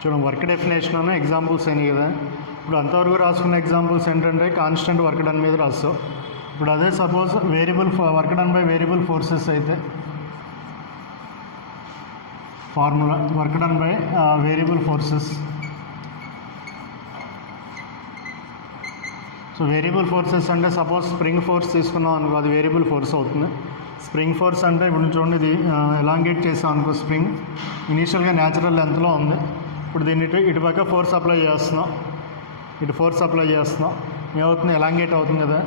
చూడండి work definition examples అయినాయి కదా. ఇప్పుడు అంతవరకు రాసుకున్న ఎగ్జాంపుల్స్ ఏంటంటే కాన్స్టెంట్ వర్క్ డన్ మీద రాస్తావు. ఇప్పుడు అదే suppose variable work done by variable forces అయితే formula work done by variable forces. So variable forces అంటే సపోజ్ స్ప్రింగ్ ఫోర్స్ తీసుకున్నాం అనుకో, అది వేరియబుల్ ఫోర్స్ అవుతుంది. స్ప్రింగ్ ఫోర్స్ అంటే ఇప్పుడు చూడండి, ఇది ఎలాంగేట్ చేసాం అనుకో, స్ప్రింగ్ ఇనీషియల్గా న్యాచురల్ లెంత్లో ఉంది. ఇప్పుడు దీన్ని ఇటు పక్క ఫోర్స్ అప్లై చేస్తున్నాం, ఇటు ఫోర్స్ అప్లై చేస్తున్నాం, ఏమవుతుంది, ఎలాంగేట్ అవుతుంది కదా.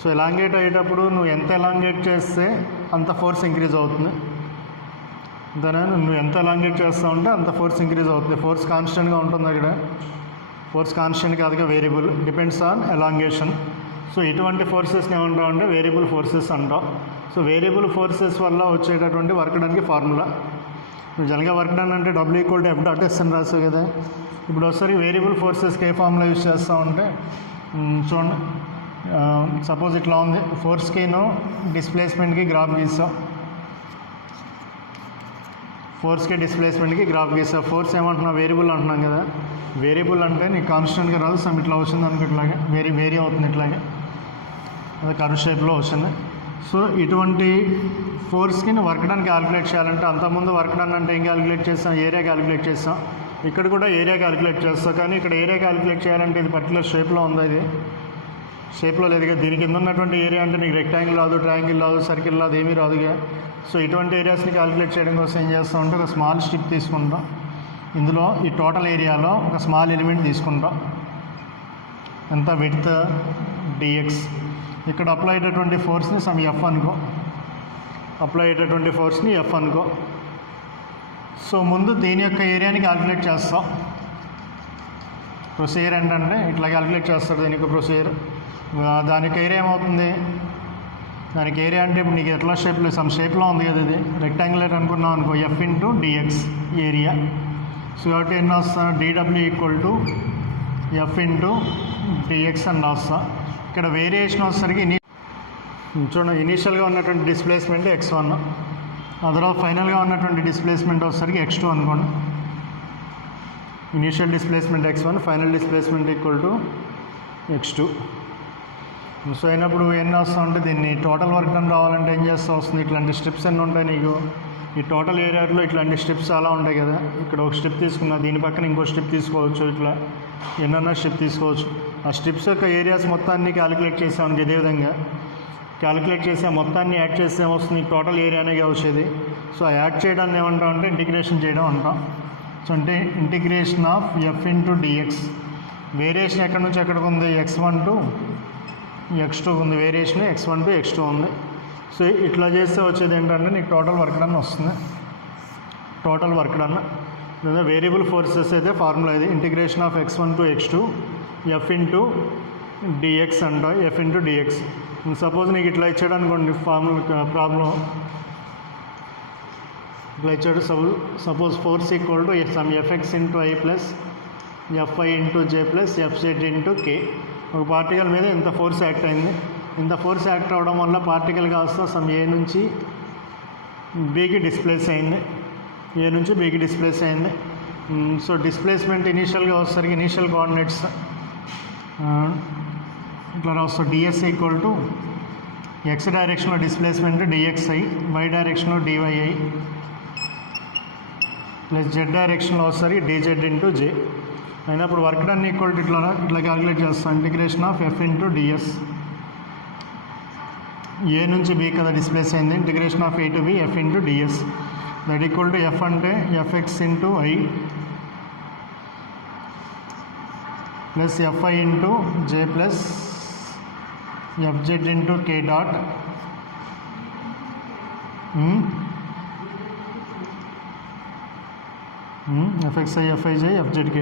సో ఎలాంగేట్ అయ్యేటప్పుడు నువ్వు ఎంత ఎలాంగేట్ చేస్తే అంత ఫోర్స్ ఇంక్రీజ్ అవుతుంది. అంతేనా, నువ్వు ఎంత ఎలాంగేట్ చేస్తూ ఉంటే అంత ఫోర్స్ ఇంక్రీజ్ అవుతుంది. ఫోర్స్ కాన్స్టెంట్గా ఉంటుంది అక్కడ, ఫోర్స్ కాన్స్టెంట్ కాదుగా, variable, depends on elongation. So ఇటువంటి ఫోర్సెస్ని ఏమంటాం అంటే వేరియబుల్ ఫోర్సెస్ అంటాం. సో వేరియబుల్ ఫోర్సెస్ వల్ల వచ్చేటటువంటి వర్క్ డన్కి ఫార్ములా. జనరల్గా వర్క్ డన్ అంటే W=F.S అని రాసావు కదా. ఇప్పుడు ఒకసారి వేరియబుల్ ఫోర్సెస్కి ఏ ఫార్ములా యూజ్ చేస్తూ ఉంటే చూడండి, సపోజ్ ఇట్లా ఉంది, ఫోర్స్కిను డిస్ప్లేస్మెంట్కి గ్రాఫ్ గీస్తాం, ఫోర్స్కి డిస్ప్లేస్మెంట్కి గ్రాఫ్ గీస్తాం. ఫోర్స్ ఏమంటున్నా, వేరియబుల్ అంటున్నాం కదా. వేరియబుల్ అంటే నీకు కాన్స్టెంట్గా రాదు, సమ్ ఇట్లా వచ్చింది అనుకో, ఇట్లాగే వేరీ అవుతుంది, ఇట్లాగే అది కర్వ్ షేప్లో వచ్చింది. సో ఇటువంటి ఫోర్స్కి వర్క్ డన్ క్యాలిక్యులేట్ చేయాలంటే, అంతకుముందు వర్క్ డన్ అంటే ఏం క్యాలిక్యులేట్ చేస్తాం, ఏరియా క్యాలిక్యులేట్ చేస్తాం. ఇక్కడ కూడా ఏరియా క్యాలిక్యులేట్ చేస్తాం, కానీ ఇక్కడ ఏరియా క్యాలిక్యులేట్ చేయాలంటే ఇది పర్టికులర్ షేప్లో ఉంది, ఇది షేప్లో లేదు కదా. దీని కింద ఉన్నటువంటి ఏరియా అంటే నీకు రెక్టాంగిల్ రాదు, ట్రయాంగిల్ రాదు, సర్కిల్ రాదు, ఏమీ రాదుగా. సో ఇటువంటి ఏరియాస్ని క్యాలిక్యులేట్ చేయడం కోసం ఏం చేస్తాం అంటే ఒక స్మాల్ స్ట్రిప్ తీసుకుంటాం. ఇందులో ఈ టోటల్ ఏరియాలో ఒక స్మాల్ ఎలిమెంట్ తీసుకుంటాం, ఎంత, విడ్త్ dx. ఇక్కడ అప్లై అయ్యేటటువంటి ఫోర్స్ని సమ్ F అనుకో, అప్లై అయ్యేటటువంటి ఫోర్స్ని F అనుకో. సో ముందు దీని యొక్క ఏరియాని క్యాలిక్యులేట్ చేస్తాం. ప్రొసీజర్ ఏంటంటే ఇట్లా క్యాలిక్యులేట్ చేస్తారు దీనికి ప్రొసీజర్. దానికి ఏరియా ఏమవుతుంది, దానికి ఏరియా అంటే ఇప్పుడు నీకు ఎట్లా షేప్లో, సమ్ షేప్లో ఉంది కదా, ఇది రెక్టాంగులర్ అనుకున్నాం అనుకో, F×dx ఏరియా. సో కాబట్టి ఎన్ని వస్తా, dW=F×dx అని రాస్తా. ఇక్కడ వేరియేషన్ వచ్చేసరికి చూడండి, ఇనీషియల్గా ఉన్నటువంటి డిస్ప్లేస్మెంట్ x1, అదర్వైజ్ ఫైనల్గా ఉన్నటువంటి డిస్ప్లేస్మెంట్ వచ్చేసరికి x2 అనుకోండి. Initial displacement x1, final displacement x2. So అయినప్పుడు ఎన్ని వస్తూ ఉంటే దీన్ని టోటల్ వర్క్ డన్ రావాలంటే ఏం చేస్తూ వస్తుంది, ఇట్లాంటి స్ట్రిప్స్ ఎన్ని ఉంటాయి నీకు, ఈ టోటల్ ఏరియాలో ఇట్లాంటి స్ట్రిప్స్ చాలా ఉంటాయి కదా. ఇక్కడ ఒక స్ట్రిప్ తీసుకున్నా, దీని పక్కన ఇంకో స్ట్రిప్ తీసుకోవచ్చు, ఇట్లా ఎన్నన్నా స్ట్రిప్ తీసుకోవచ్చు. ఆ స్ట్రిప్స్ యొక్క ఏరియాస్ మొత్తాన్ని క్యాలిక్యులేట్ చేసామని ఇదే విధంగా క్యాలిక్యులేట్ చేసే మొత్తాన్ని యాడ్ చేస్తే ఏమొస్తుంది, టోటల్ ఏరియానే వచ్చేది. సో ఆ యాడ్ చేయడాన్ని ఏమంటాం అంటే ఇంటిగ్రేషన్ చేయడం అంటాం. సో అంటే ఇంటిగ్రేషన్ ఆఫ్ F×dx. వేరియేషన్ ఎక్కడి నుంచి ఎక్కడికి ఉంది, x1 to x2 ఉంది, వేరియేషన్ x1 to x2 ఉంది. సో ఇట్లా చేస్తే వచ్చేది ఏంటంటే నీకు టోటల్ వర్క్ డన్ వస్తుంది, టోటల్ వర్క్ డన్. లేదా వేరియబుల్ ఫోర్సెస్ అయితే ఫార్ములా ఇది, integration of x1 to x2 F×dx అంట, F×dx. సపోజ్ నీకు ఇట్లా ఇచ్చాడు అనుకోండి ఫార్ములా ప్రాబ్లం, ఇట్లా ఇచ్చాడు, suppose force equal to some Fx×I plus Fy×J plus Fz×K. ఒక పార్టికల్ మీద ఇంత ఫోర్స్ యాక్ట్ అయింది, ఇంత ఫోర్స్ యాక్ట్ అవ్వడం వల్ల పార్టికల్ కాస్త సమ్ A నుంచి Bకి డిస్ప్లేస్ అయింది, A నుంచి Bకి డిస్ప్లేస్ అయింది. సో డిస్ప్లేస్మెంట్ ఇనీషియల్గా వచ్చేసరికి ఇనీషియల్ కోఆర్డినేట్స్ ఇట్లా రాస్తాం, ds ఈక్వల్ టు x డైరెక్షన్లో డిస్ప్లేస్మెంట్ dxi, y డైరెక్షన్లో dyi ప్లస్ z డైరెక్షన్లో వచ్చేసరికి dz×J. అయినప్పుడు వర్క్ డన్ ఈక్వల్ టు ఇట్లా క్యాలిక్యులేట్ చేస్తాం, ఇంటిగ్రేషన్ ఆఫ్ F×ds. A నుంచి B కదా డిస్ప్లేస్ అయింది, integration of A to B F×ds. That equal to F అంటే Fx×I plus Fy×J plus Fz×K dot Fxi Fij Fzk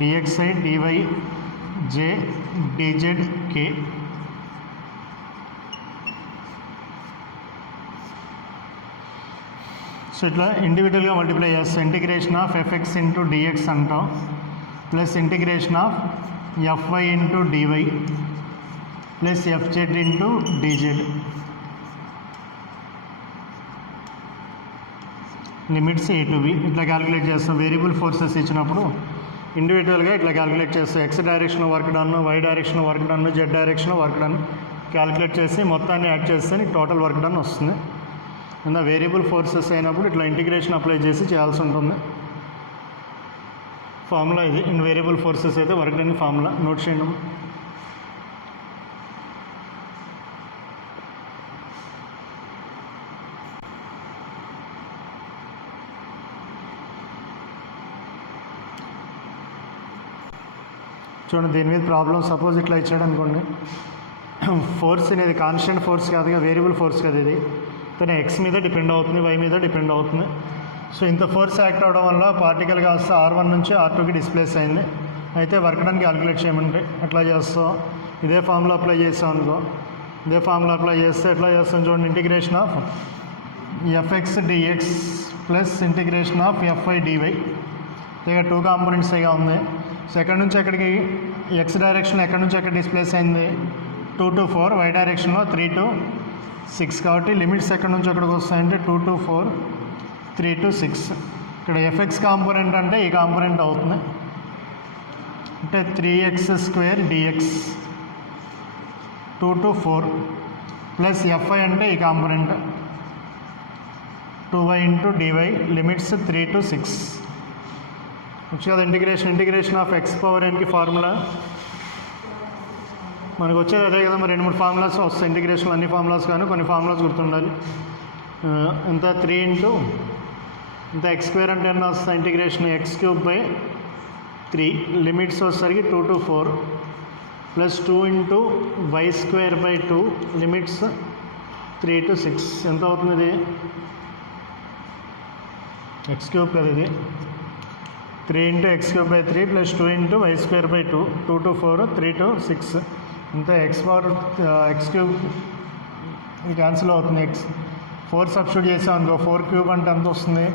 dxi dy j dzk. So ఇట్లా ఇండివిజువల్గా multiply చేస్తాం, integration of Fx×dx అంటాం plus integration of Fy×dy plus Fz×dz. Limits A to B ఇట్లా calculate చేస్తాం. Variable forces ఇచ్చినప్పుడు ఇండివిజువల్గా ఇట్లా calculate చేస్తాం. X direction work done, Y direction work done, Z direction work done calculate చేసి మొత్తాన్ని యాడ్ చేస్తే నీకు టోటల్ వర్క్ డన్ వస్తుంది. ఇంకా వేరియబుల్ ఫోర్సెస్ అయినప్పుడు ఇట్లా ఇంటిగ్రేషన్ అప్లై చేసి చేయాల్సి ఉంటుంది. ఫార్ములా ఇది. ఇన్ వేరియబుల్ ఫోర్సెస్ అయితే వర్క్ డన్ ఫార్ములా నోట్ చేయండి. చూడండి దీని మీద ప్రాబ్లం సపోజ్ ఇట్లా ఇచ్చాడు అనుకోండి. ఫోర్స్ అనేది కాన్స్టెంట్ ఫోర్స్ కాదుగా, వేరియబుల్ ఫోర్స్ కదా ఇది. తన ఎక్స్ మీద డిపెండ్ అవుతుంది, వై మీద డిపెండ్ అవుతుంది. సో ఇంత ఫోర్స్ యాక్ట్ అవడం వల్ల పార్టికల్ కాస్త R1 నుంచి R2కి డిస్ప్లేస్ అయింది. అయితే వర్క్ డన్ క్యాలిక్యులేట్ చేయమంటే ఎట్లా చేస్తాం, ఇదే ఫార్ములా అప్లై చేస్తాం అనుకో. ఇదే ఫార్ములా అప్లై చేస్తే ఎట్లా చేస్తాం చూడండి. Integration of FX DX plus integration of FY DY. ఇక 2 కాంపోనెంట్స్ ఇక ఉంది. సో ఎక్కడి నుంచి ఎక్కడికి ఎక్స్ డైరెక్షన్ ఎక్కడి నుంచి ఎక్కడ డిస్ప్లేస్ అయింది 2 to 4, వై డైరెక్షన్లో 3 to 6. కాబట్టి లిమిట్స్ ఎక్కడి నుంచి ఎక్కడికి వస్తాయంటే 2 to 4, 3 to 6. ఇక్కడ ఎఫ్ఎక్స్ కాంపోనెంట్ అంటే ఈ కాంపోనెంట్ అవుతుంది, అంటే 3x² dx 2 to 4 plus FI అంటే ఈ component 2y into dy limits 3 to 6. వచ్చి కదా ఇంటిగ్రేషన్ ఆఫ్ ఎక్స్ పవర్ ఎన్కి ఫార్ములా మనకు వచ్చేది అదే కదా. మరి 2-3 ఫార్ములాస్ వస్తాయి ఇంటిగ్రేషన్. అన్ని ఫార్ములాస్ కానీ కొన్ని ఫార్ములాస్ గుర్తుండాలి. ఎంత 3 into ఇంత x² అంటే ఎన్న వస్తాయి ఇంటిగ్రేషన్ x³/3 లిమిట్స్ వచ్చేసరికి 2 to 4 plus 2 into y²/2 limits 3 to 6. ఎంత అవుతుంది ఇది x³ కదా ఇది. 3 into x³/3 plus 2 into y²/2 2 to 4 3 to 6. ఇంత x³ ఇది క్యాన్సిల్ అవుతుంది. 4 సబ్స్టిట్యూట్ చేసాం అనుకో, 4³ అంటే ఎంత వస్తుంది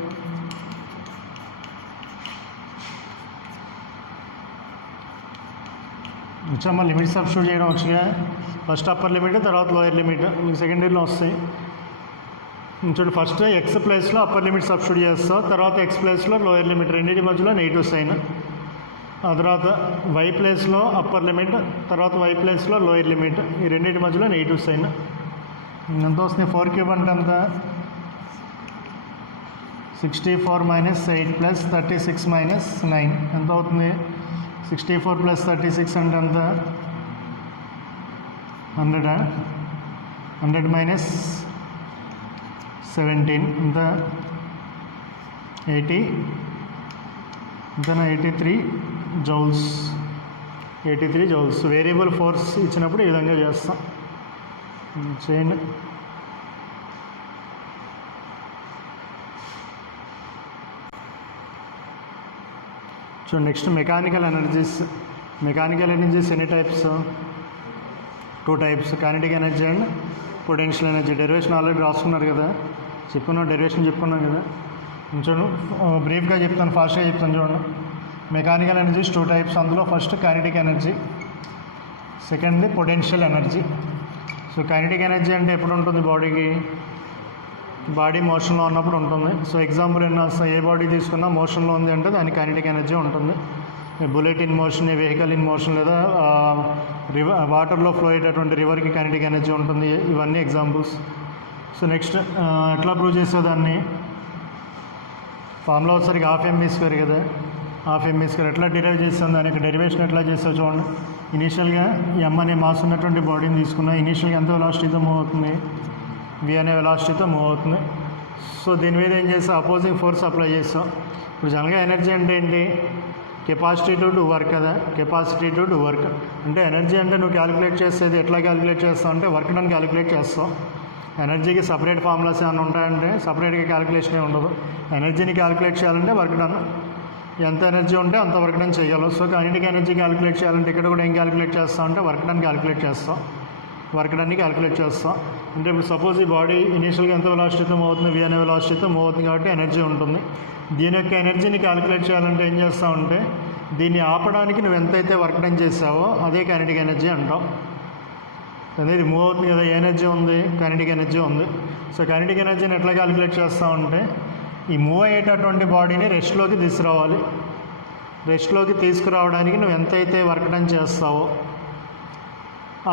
వచ్చామా. లిమిట్ సబ్స్టిట్యూట్ చేయడం వచ్చిగా ఫస్ట్ అప్పర్ లిమిట్ తర్వాత లోయర్ లిమిట్ మీకు సెకండ్ ఇయర్లో వస్తాయి. చూడండి ఫస్ట్ ఎక్స్ ప్లేస్లో అప్పర్ లిమిట్ సబ్స్టిట్యూట్ చేస్తావు, తర్వాత ఎక్స్ ప్లేస్లో లోయర్ లిమిట్, రెండింటి మధ్యలో నెగిటివ్ సైన్. ఆ తర్వాత వై ప్లేస్లో అప్పర్ లిమిట్, తర్వాత వై ప్లేస్లో లోయర్ లిమిట్, ఈ రెండింటి మధ్యలో నెగిటివ్ సైన్. ఎంత వస్తుంది 4³ అంటే ఎంత 64 - 8 ప్లస్ 36 - 9 ఎంత అవుతుంది 64 + 36 అంటే ఎంత 100 -17 ఎంత 80 ఇంతనా 83 జౌల్స్. 83 జౌల్స్. వేరియబుల్ ఫోర్స్ ఇచ్చినప్పుడు ఈ విధంగా చేస్తాం. చేయండి. చూడండి next mechanical energies. Mechanical energies ఎన్ని types 2 types, kinetic energy and potential energy. Derivation already రాసుకున్నారు కదా, డెరివేషన్ చెప్పుకున్నాం కదా. చూడండి బ్రీఫ్గా చెప్తాను, ఫాస్ట్గా చెప్తాను. చూడండి మెకానికల్ ఎనర్జీస్ 2 టైప్స్. అందులో ఫస్ట్ కైనెటిక్ ఎనర్జీ, సెకండ్ది potential energy. So kinetic energy అంటే ఎప్పుడు ఉంటుంది బాడీకి, బాడీ మోషన్లో ఉన్నప్పుడు ఉంటుంది. సో ఎగ్జాంపుల్ ఎన్నో వస్తాయి, ఏ బాడీ తీసుకున్నా మోషన్లో ఉంది అంటే దానికి కైనెటిక్ ఎనర్జీ ఉంటుంది. Bullet in motion, vehicle in motion, లేదా వాటర్లో ఫ్లో అయ్యేటటువంటి రివర్కి కైనెటిక్ ఎనర్జీ ఉంటుంది. ఇవన్నీ ఎగ్జాంపుల్స్. సో నెక్స్ట్ ఎట్లా ప్రూవ్ చేసేదాన్ని, ఫార్ములా వచ్చేసరికి ½ mv² కదా, ½ mv² ఎట్లా డిరైవ్ చేస్తాం, దానికి డెరివేషన్ ఎట్లా చేస్తావు చూడండి. ఇనీషియల్గా m అనే మాస్ ఉన్నటువంటి బాడీని తీసుకున్నా, ఇనీషియల్గా ఎంత వెలాసిటీతో మూవ్ అవుతుంది, v అనే వెలాసిటీతో మూవ్ అవుతుంది. సో దీని మీద ఏం చేస్తాం, అపోజింగ్ ఫోర్స్ అప్లై చేస్తాం. ఇప్పుడు జనరల్గా ఎనర్జీ అంటే ఏంటి, కెపాసిటీ టు డూ వర్క్ కదా, కెపాసిటీ టు డూ వర్క్ అంటే ఎనర్జీ అంటే నువ్వు క్యాలిక్యులేట్ చేసేది ఎట్లా క్యాలిక్యులేట్ చేస్తావు అంటే వర్క్ డన్ క్యాలిక్యులేట్ చేస్తావు. ఎనర్జీకి సపరేట్ ఫార్ములాస్ ఏమైనా ఉంటాయంటే సపరేట్గా క్యాలిక్యులేషన్ ఉండదు. ఎనర్జీని క్యాలిక్యులేట్ చేయాలంటే వర్క్ డన్, ఎంత ఎనర్జీ ఉంటే అంత వర్క్ డన్ చేయాలి. సో కైనెటిక్ ఎనర్జీ క్యాలిక్యులేట్ చేయాలంటే ఇక్కడ కూడా ఏం క్యాలిక్యులేట్ చేస్తాం అంటే వర్క్ డన్ క్యాలిక్యులేట్ చేస్తాం. వర్క్ డన్ని క్యాలిక్యులేట్ చేస్తాం అంటే ఇప్పుడు సపోజ్ ఈ బాడీ ఇనీషియల్గా ఎంత వెలాసిటీతో మూవ్ అవుతుంది, v అనే వెలాసిటీతో మూవ్ అవుతుంది కాబట్టి ఎనర్జీ ఉంటుంది. దీని యొక్క ఎనర్జీని క్యాలిక్యులేట్ చేయాలంటే ఏం చేస్తామంటే దీన్ని ఆపడానికి నువ్వు ఎంతైతే వర్క్ డన్ చేసావో అదే కైనెటిక్ ఎనర్జీ అంటాం. అనేది మూవ్ అవుతుంది కదా, ఏ ఎనర్జీ ఉంది, కైనెటిక్ ఎనర్జీ ఉంది. సో కైనెటిక్ ఎనర్జీని ఎట్లా క్యాలిక్యులేట్ చేస్తామంటే ఈ మూవ్ అయ్యేటటువంటి బాడీని రెస్ట్లోకి తీసుకురావాలి. రెస్ట్లోకి తీసుకురావడానికి నువ్వు ఎంతైతే వర్క్ డన్ చేస్తావో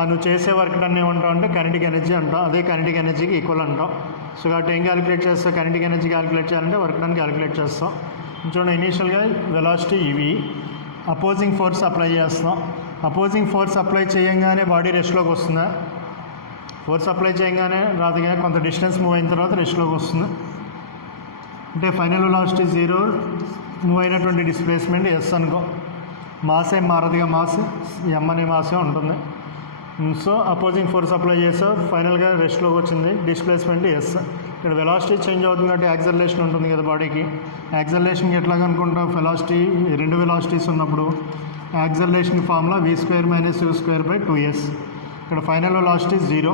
నువ్వు చేసే వర్క్ డన్ ఏమంటావు అంటే కైనెటిక్ ఎనర్జీ అంటావు. అదే కైనెటిక్ ఎనర్జీకి ఈక్వల్ అంటావు. సో కాబట్టి ఏం క్యాలిక్యులేట్ చేస్తావు? కైనెటిక్ ఎనర్జీ క్యాలిక్యులేట్ చేయాలంటే వర్క్ డన్ క్యాలిక్యులేట్ చేస్తాం. చూడండి, ఇనీషియల్గా వెలాసిటీ ఇవి, అపోజింగ్ ఫోర్స్ అప్లై చేస్తాం. అపోజింగ్ ఫోర్స్ అప్లై చేయంగానే బాడీ రెస్ట్లోకి వస్తుందా? ఫోర్స్ అప్లై చేయగానే రాదుగా, కొంత డిస్టెన్స్ మూవ్ అయిన తర్వాత రెస్ట్లోకి వస్తుంది. అంటే ఫైనల్ వెలాసిటీ 0, మూవ్ అయినటువంటి డిస్ప్లేస్మెంట్ ఎస్ అనుకో. మాస్ ఏం మారదుగా, మాస్ ఎమ్ అనే మాసే ఉంటుంది. సో అపోజింగ్ ఫోర్స్ అప్లై చేసావు, ఫైనల్గా రెస్ట్లోకి వచ్చింది, డిస్ప్లేస్మెంట్ ఎస్. ఇక్కడ వెలాసిటీ చేంజ్ అవుతుంది కాబట్టి యాక్సలరేషన్ ఉంటుంది కదా బాడీకి. యాక్సలరేషన్కి ఎట్లా కనుక్కుంటాం? వెలాసిటీ, రెండు వెలాసిటీస్ ఉన్నప్పుడు యాక్సలరేషన్ ఫార్ములా v²-u²/2s. ఇక్కడ final velocity 0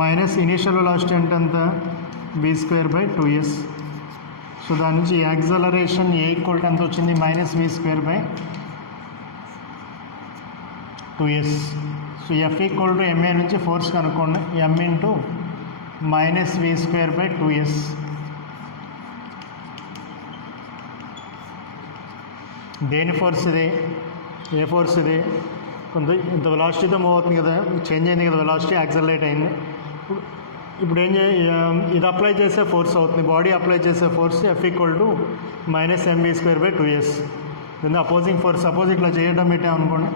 minus initial velocity అంటే ఎంత? v²/2s. సో దాని నుంచి యాక్సలరేషన్ ఏ ఈక్వల్ ఎంత వచ్చింది? -v²/2s. సో F = ma నుంచి ఫోర్స్ కనుక్కోండి, m × -v²/2s. దేని ఫోర్స్ ఇది? ఏ ఫోర్స్ ఇది? కొంత ఇంత వెలాసిటీతో మూవ్ అవుతుంది కదా, చేంజ్ అయింది కదా వెలాసిటీ, యాక్సలరేట్ అయింది. ఇప్పుడు ఏం ఇది అప్లై చేసే ఫోర్స్ అవుతుంది, బాడీ అప్లై చేసే ఫోర్స్ F = -mv²/2s. దీన్ని అపోజింగ్ ఫోర్స్. సపోజ్ ఇట్లా చేయడం పెట్టామనుకోండి,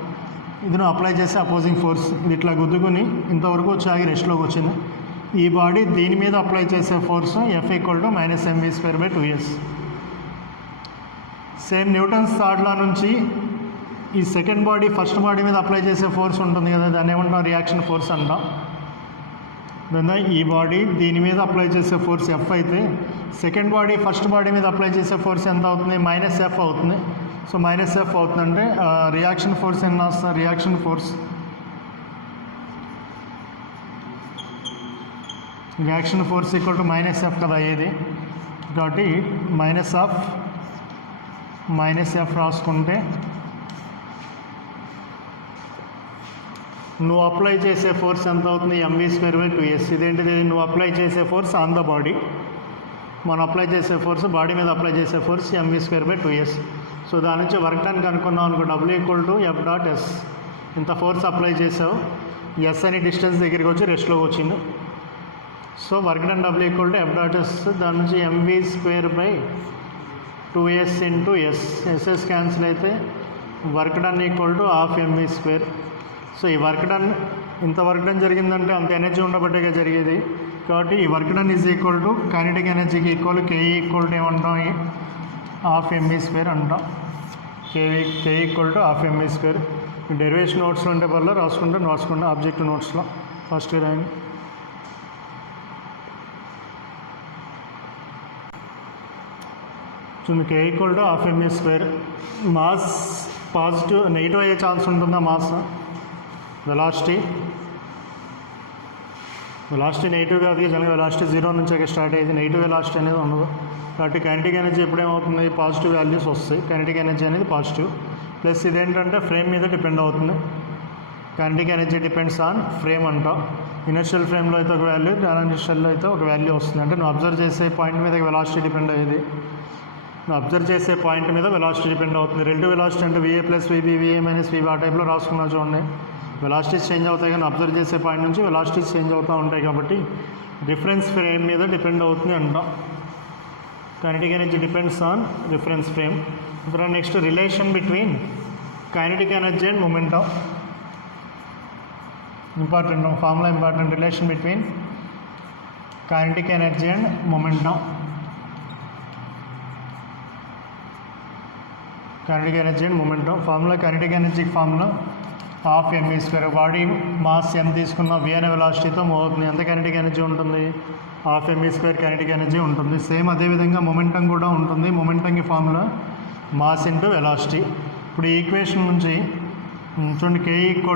ఇది నువ్వు అప్లై చేసే అపోజింగ్ ఫోర్స్. ఇది ఇట్లా గుద్దుకుని ఇంతవరకు వచ్చి రెస్ట్లోకి వచ్చింది. ఈ బాడీ దీని మీద అప్లై చేసే force F = -mv²/2s. Same Newton's third law నుంచి ఈ సెకండ్ బాడీ ఫస్ట్ బాడీ మీద అప్లై చేసే ఫోర్స్ ఉంటుంది కదా, దాన్ని ఏమంటాం? రియాక్షన్ ఫోర్స్ అంటాం. దాన్ని ఈ బాడీ దీని మీద అప్లై చేసే ఫోర్స్ F అయితే, సెకండ్ బాడీ ఫస్ట్ బాడీ మీద అప్లై చేసే ఫోర్స్ ఎంత అవుతుంది? -F అవుతుంది. సో -F అవుతుందంటే రియాక్షన్ ఫోర్స్ ఎంత వస్తుంది? రియాక్షన్ ఫోర్స్ -F కదా అయ్యేది. కాబట్టి -F రాసుకుంటే నువ్వు అప్లై చేసే ఫోర్స్ ఎంత అవుతుంది? mv²/2s. ఇదేంటిది? నువ్వు అప్లై చేసే ఫోర్స్ ఆన్ ద బాడీ. మనం అప్లై చేసే ఫోర్స్, బాడీ మీద అప్లై చేసే ఫోర్స్ mv²/2s. సో దాని నుంచి వర్క్ డన్ కనుక్కున్నాం అనుకో, W = F.S. ఇంత ఫోర్స్ అప్లై చేసావు, ఎస్ అని డిస్టెన్స్ దగ్గరికి వచ్చి రెస్ట్లోకి వచ్చింది. So work done W = F.S. దాని నుంచి mv²/2s × s. ఎస్ఎస్ క్యాన్సిల్ అయితే వర్క్ డన్ = ½ mv². సో ఈ వర్క్ డన్, ఇంత వర్క్ డన్ జరిగిందంటే అంత ఎనర్జీ ఉండబట్టేగా జరిగేది. కాబట్టి ఈ వర్క్ డన్ = కైనెటిక్ ఎనర్జీకి ఈక్వల్. K = ఏమంటాం? ½ mv² అంటాం. K = ½ mv². డెరివేషన్ నోట్స్లో ఉంటే వల్ల రాసుకుంటే ఆబ్జెక్టివ్ నోట్స్లో ఫస్ట్ రాయండి. చూడండి, K = ½ mv². Mass positive, negative అయ్యే ఛాన్స్ ఉంటుందా? మాస్ వెలాసిటీ నెగిటివ్ కాదు, జనరల్ వెలాసిటీ 0 నుంచి స్టార్ట్ అయ్యేది, నెగిటివ్ వెలాసిటీ అనేది ఉండదు. కాబట్టి కైనెటిక్ ఎనర్జీ ఎప్పుడేమవుతుంది? పాజిటివ్ వాల్యూస్ వస్తాయి. కైనెటిక్ ఎనర్జీ అనేది పాజిటివ్. ప్లస్ ఇదేంటంటే ఫ్రేమ్ మీద డిపెండ్ అవుతుంది. Kinetic energy depends on frame అంటాం. ఇనర్షియల్ ఫ్రేమ్లో అయితే ఒక వాల్యూ, టాంజెన్షియల్లో అయితే ఒక వాల్యూ వస్తుంది. అంటే నువ్వు అబ్జర్వ్ చేసే పాయింట్ మీద వెలాసిటీ డిపెండ్ అయ్యేది. నువ్వు అబ్జర్వ్ చేసే పాయింట్ మీద వెలాసిటీ డిపెండ్ అవుతుంది. రిలేటివ్ వెలాసిటీ అంటే VA + VB, VA - VB ఆ టైప్లో రాసుకున్నా చూడండి. వెలాసిటీస్ చేంజ్ అవుతాయి, కానీ అబ్జర్వ్ చేసే పాయింట్ నుంచి వెలాసిటీస్ చేంజ్ అవుతూ ఉంటాయి. కాబట్టి రిఫరెన్స్ ఫ్రేమ్ మీద డిపెండ్ అవుతుంది అంటాం. Kinetic energy depends on reference frame. తర్వాత next, relation between kinetic energy and momentum. Important formula, important. Relation between kinetic energy and momentum. Kinetic energy and momentum formula. Kinetic ఎనర్జీకి formula ½ mv². Body mass m తీసుకున్న v అనే వెలాసిటీతో move అవుతుంది. ఎంత kinetic energy ఉంటుంది? ½ mv² kinetic energy ఉంటుంది. Same అదేవిధంగా momentum కూడా ఉంటుంది. మొమెంటంకి ఫార్ములా మాస్ × వెలాసిటీ. ఇప్పుడు ఈ ఈక్వేషన్ నుంచి చూడండి, K =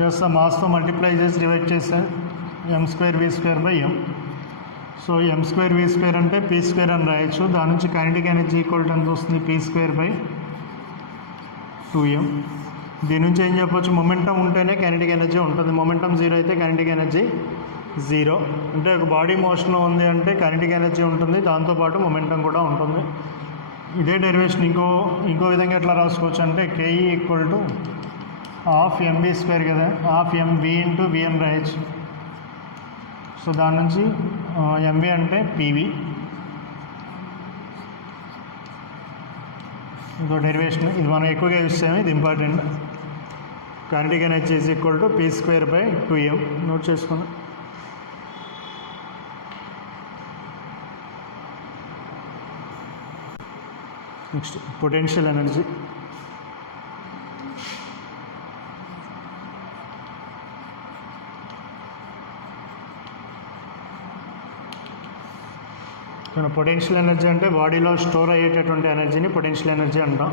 చేస్తా మాస్తో మల్టిప్లై చేసి డివైడ్ చేస్తే m²v²/m. సో m²v² అంటే p² అని రాయొచ్చు. దాని నుంచి కైనెటిక్ ఎనర్జీ ఈక్వల్ ఎంత వస్తుంది? p²/2m. దీని నుంచి ఏం చెప్పొచ్చు? మొమెంటం ఉంటేనే కైనెటిక్ ఎనర్జీ ఉంటుంది. మొమెంటం 0 అయితే కైనెటిక్ ఎనర్జీ 0. అంటే ఒక బాడీ మోషన్లో ఉంది అంటే కైనెటిక్ ఎనర్జీ ఉంటుంది, దాంతోపాటు మొమెంటం కూడా ఉంటుంది. ఇదే డెరివేషన్ ఇంకో విధంగా ఎట్లా రాసుకోవచ్చు అంటే KE ఈక్వల్ టు ½ mv² కదా, ½ mv ఇంటూ vn రాయచ్చు. సో దాని నుంచి mv అంటే PV. ఇంకో డెరివేషన్ ఇది మనం ఎక్కువగా యూజ్ చేయము, ఇది important. Kinetic energy is equal to p²/2m. Note చేసుకోండి. Next potential energy. Potential energy అంటే బాడీలో స్టోర్ అయ్యేటటువంటి ఎనర్జీని పొటెన్షియల్ ఎనర్జీ అంటాం.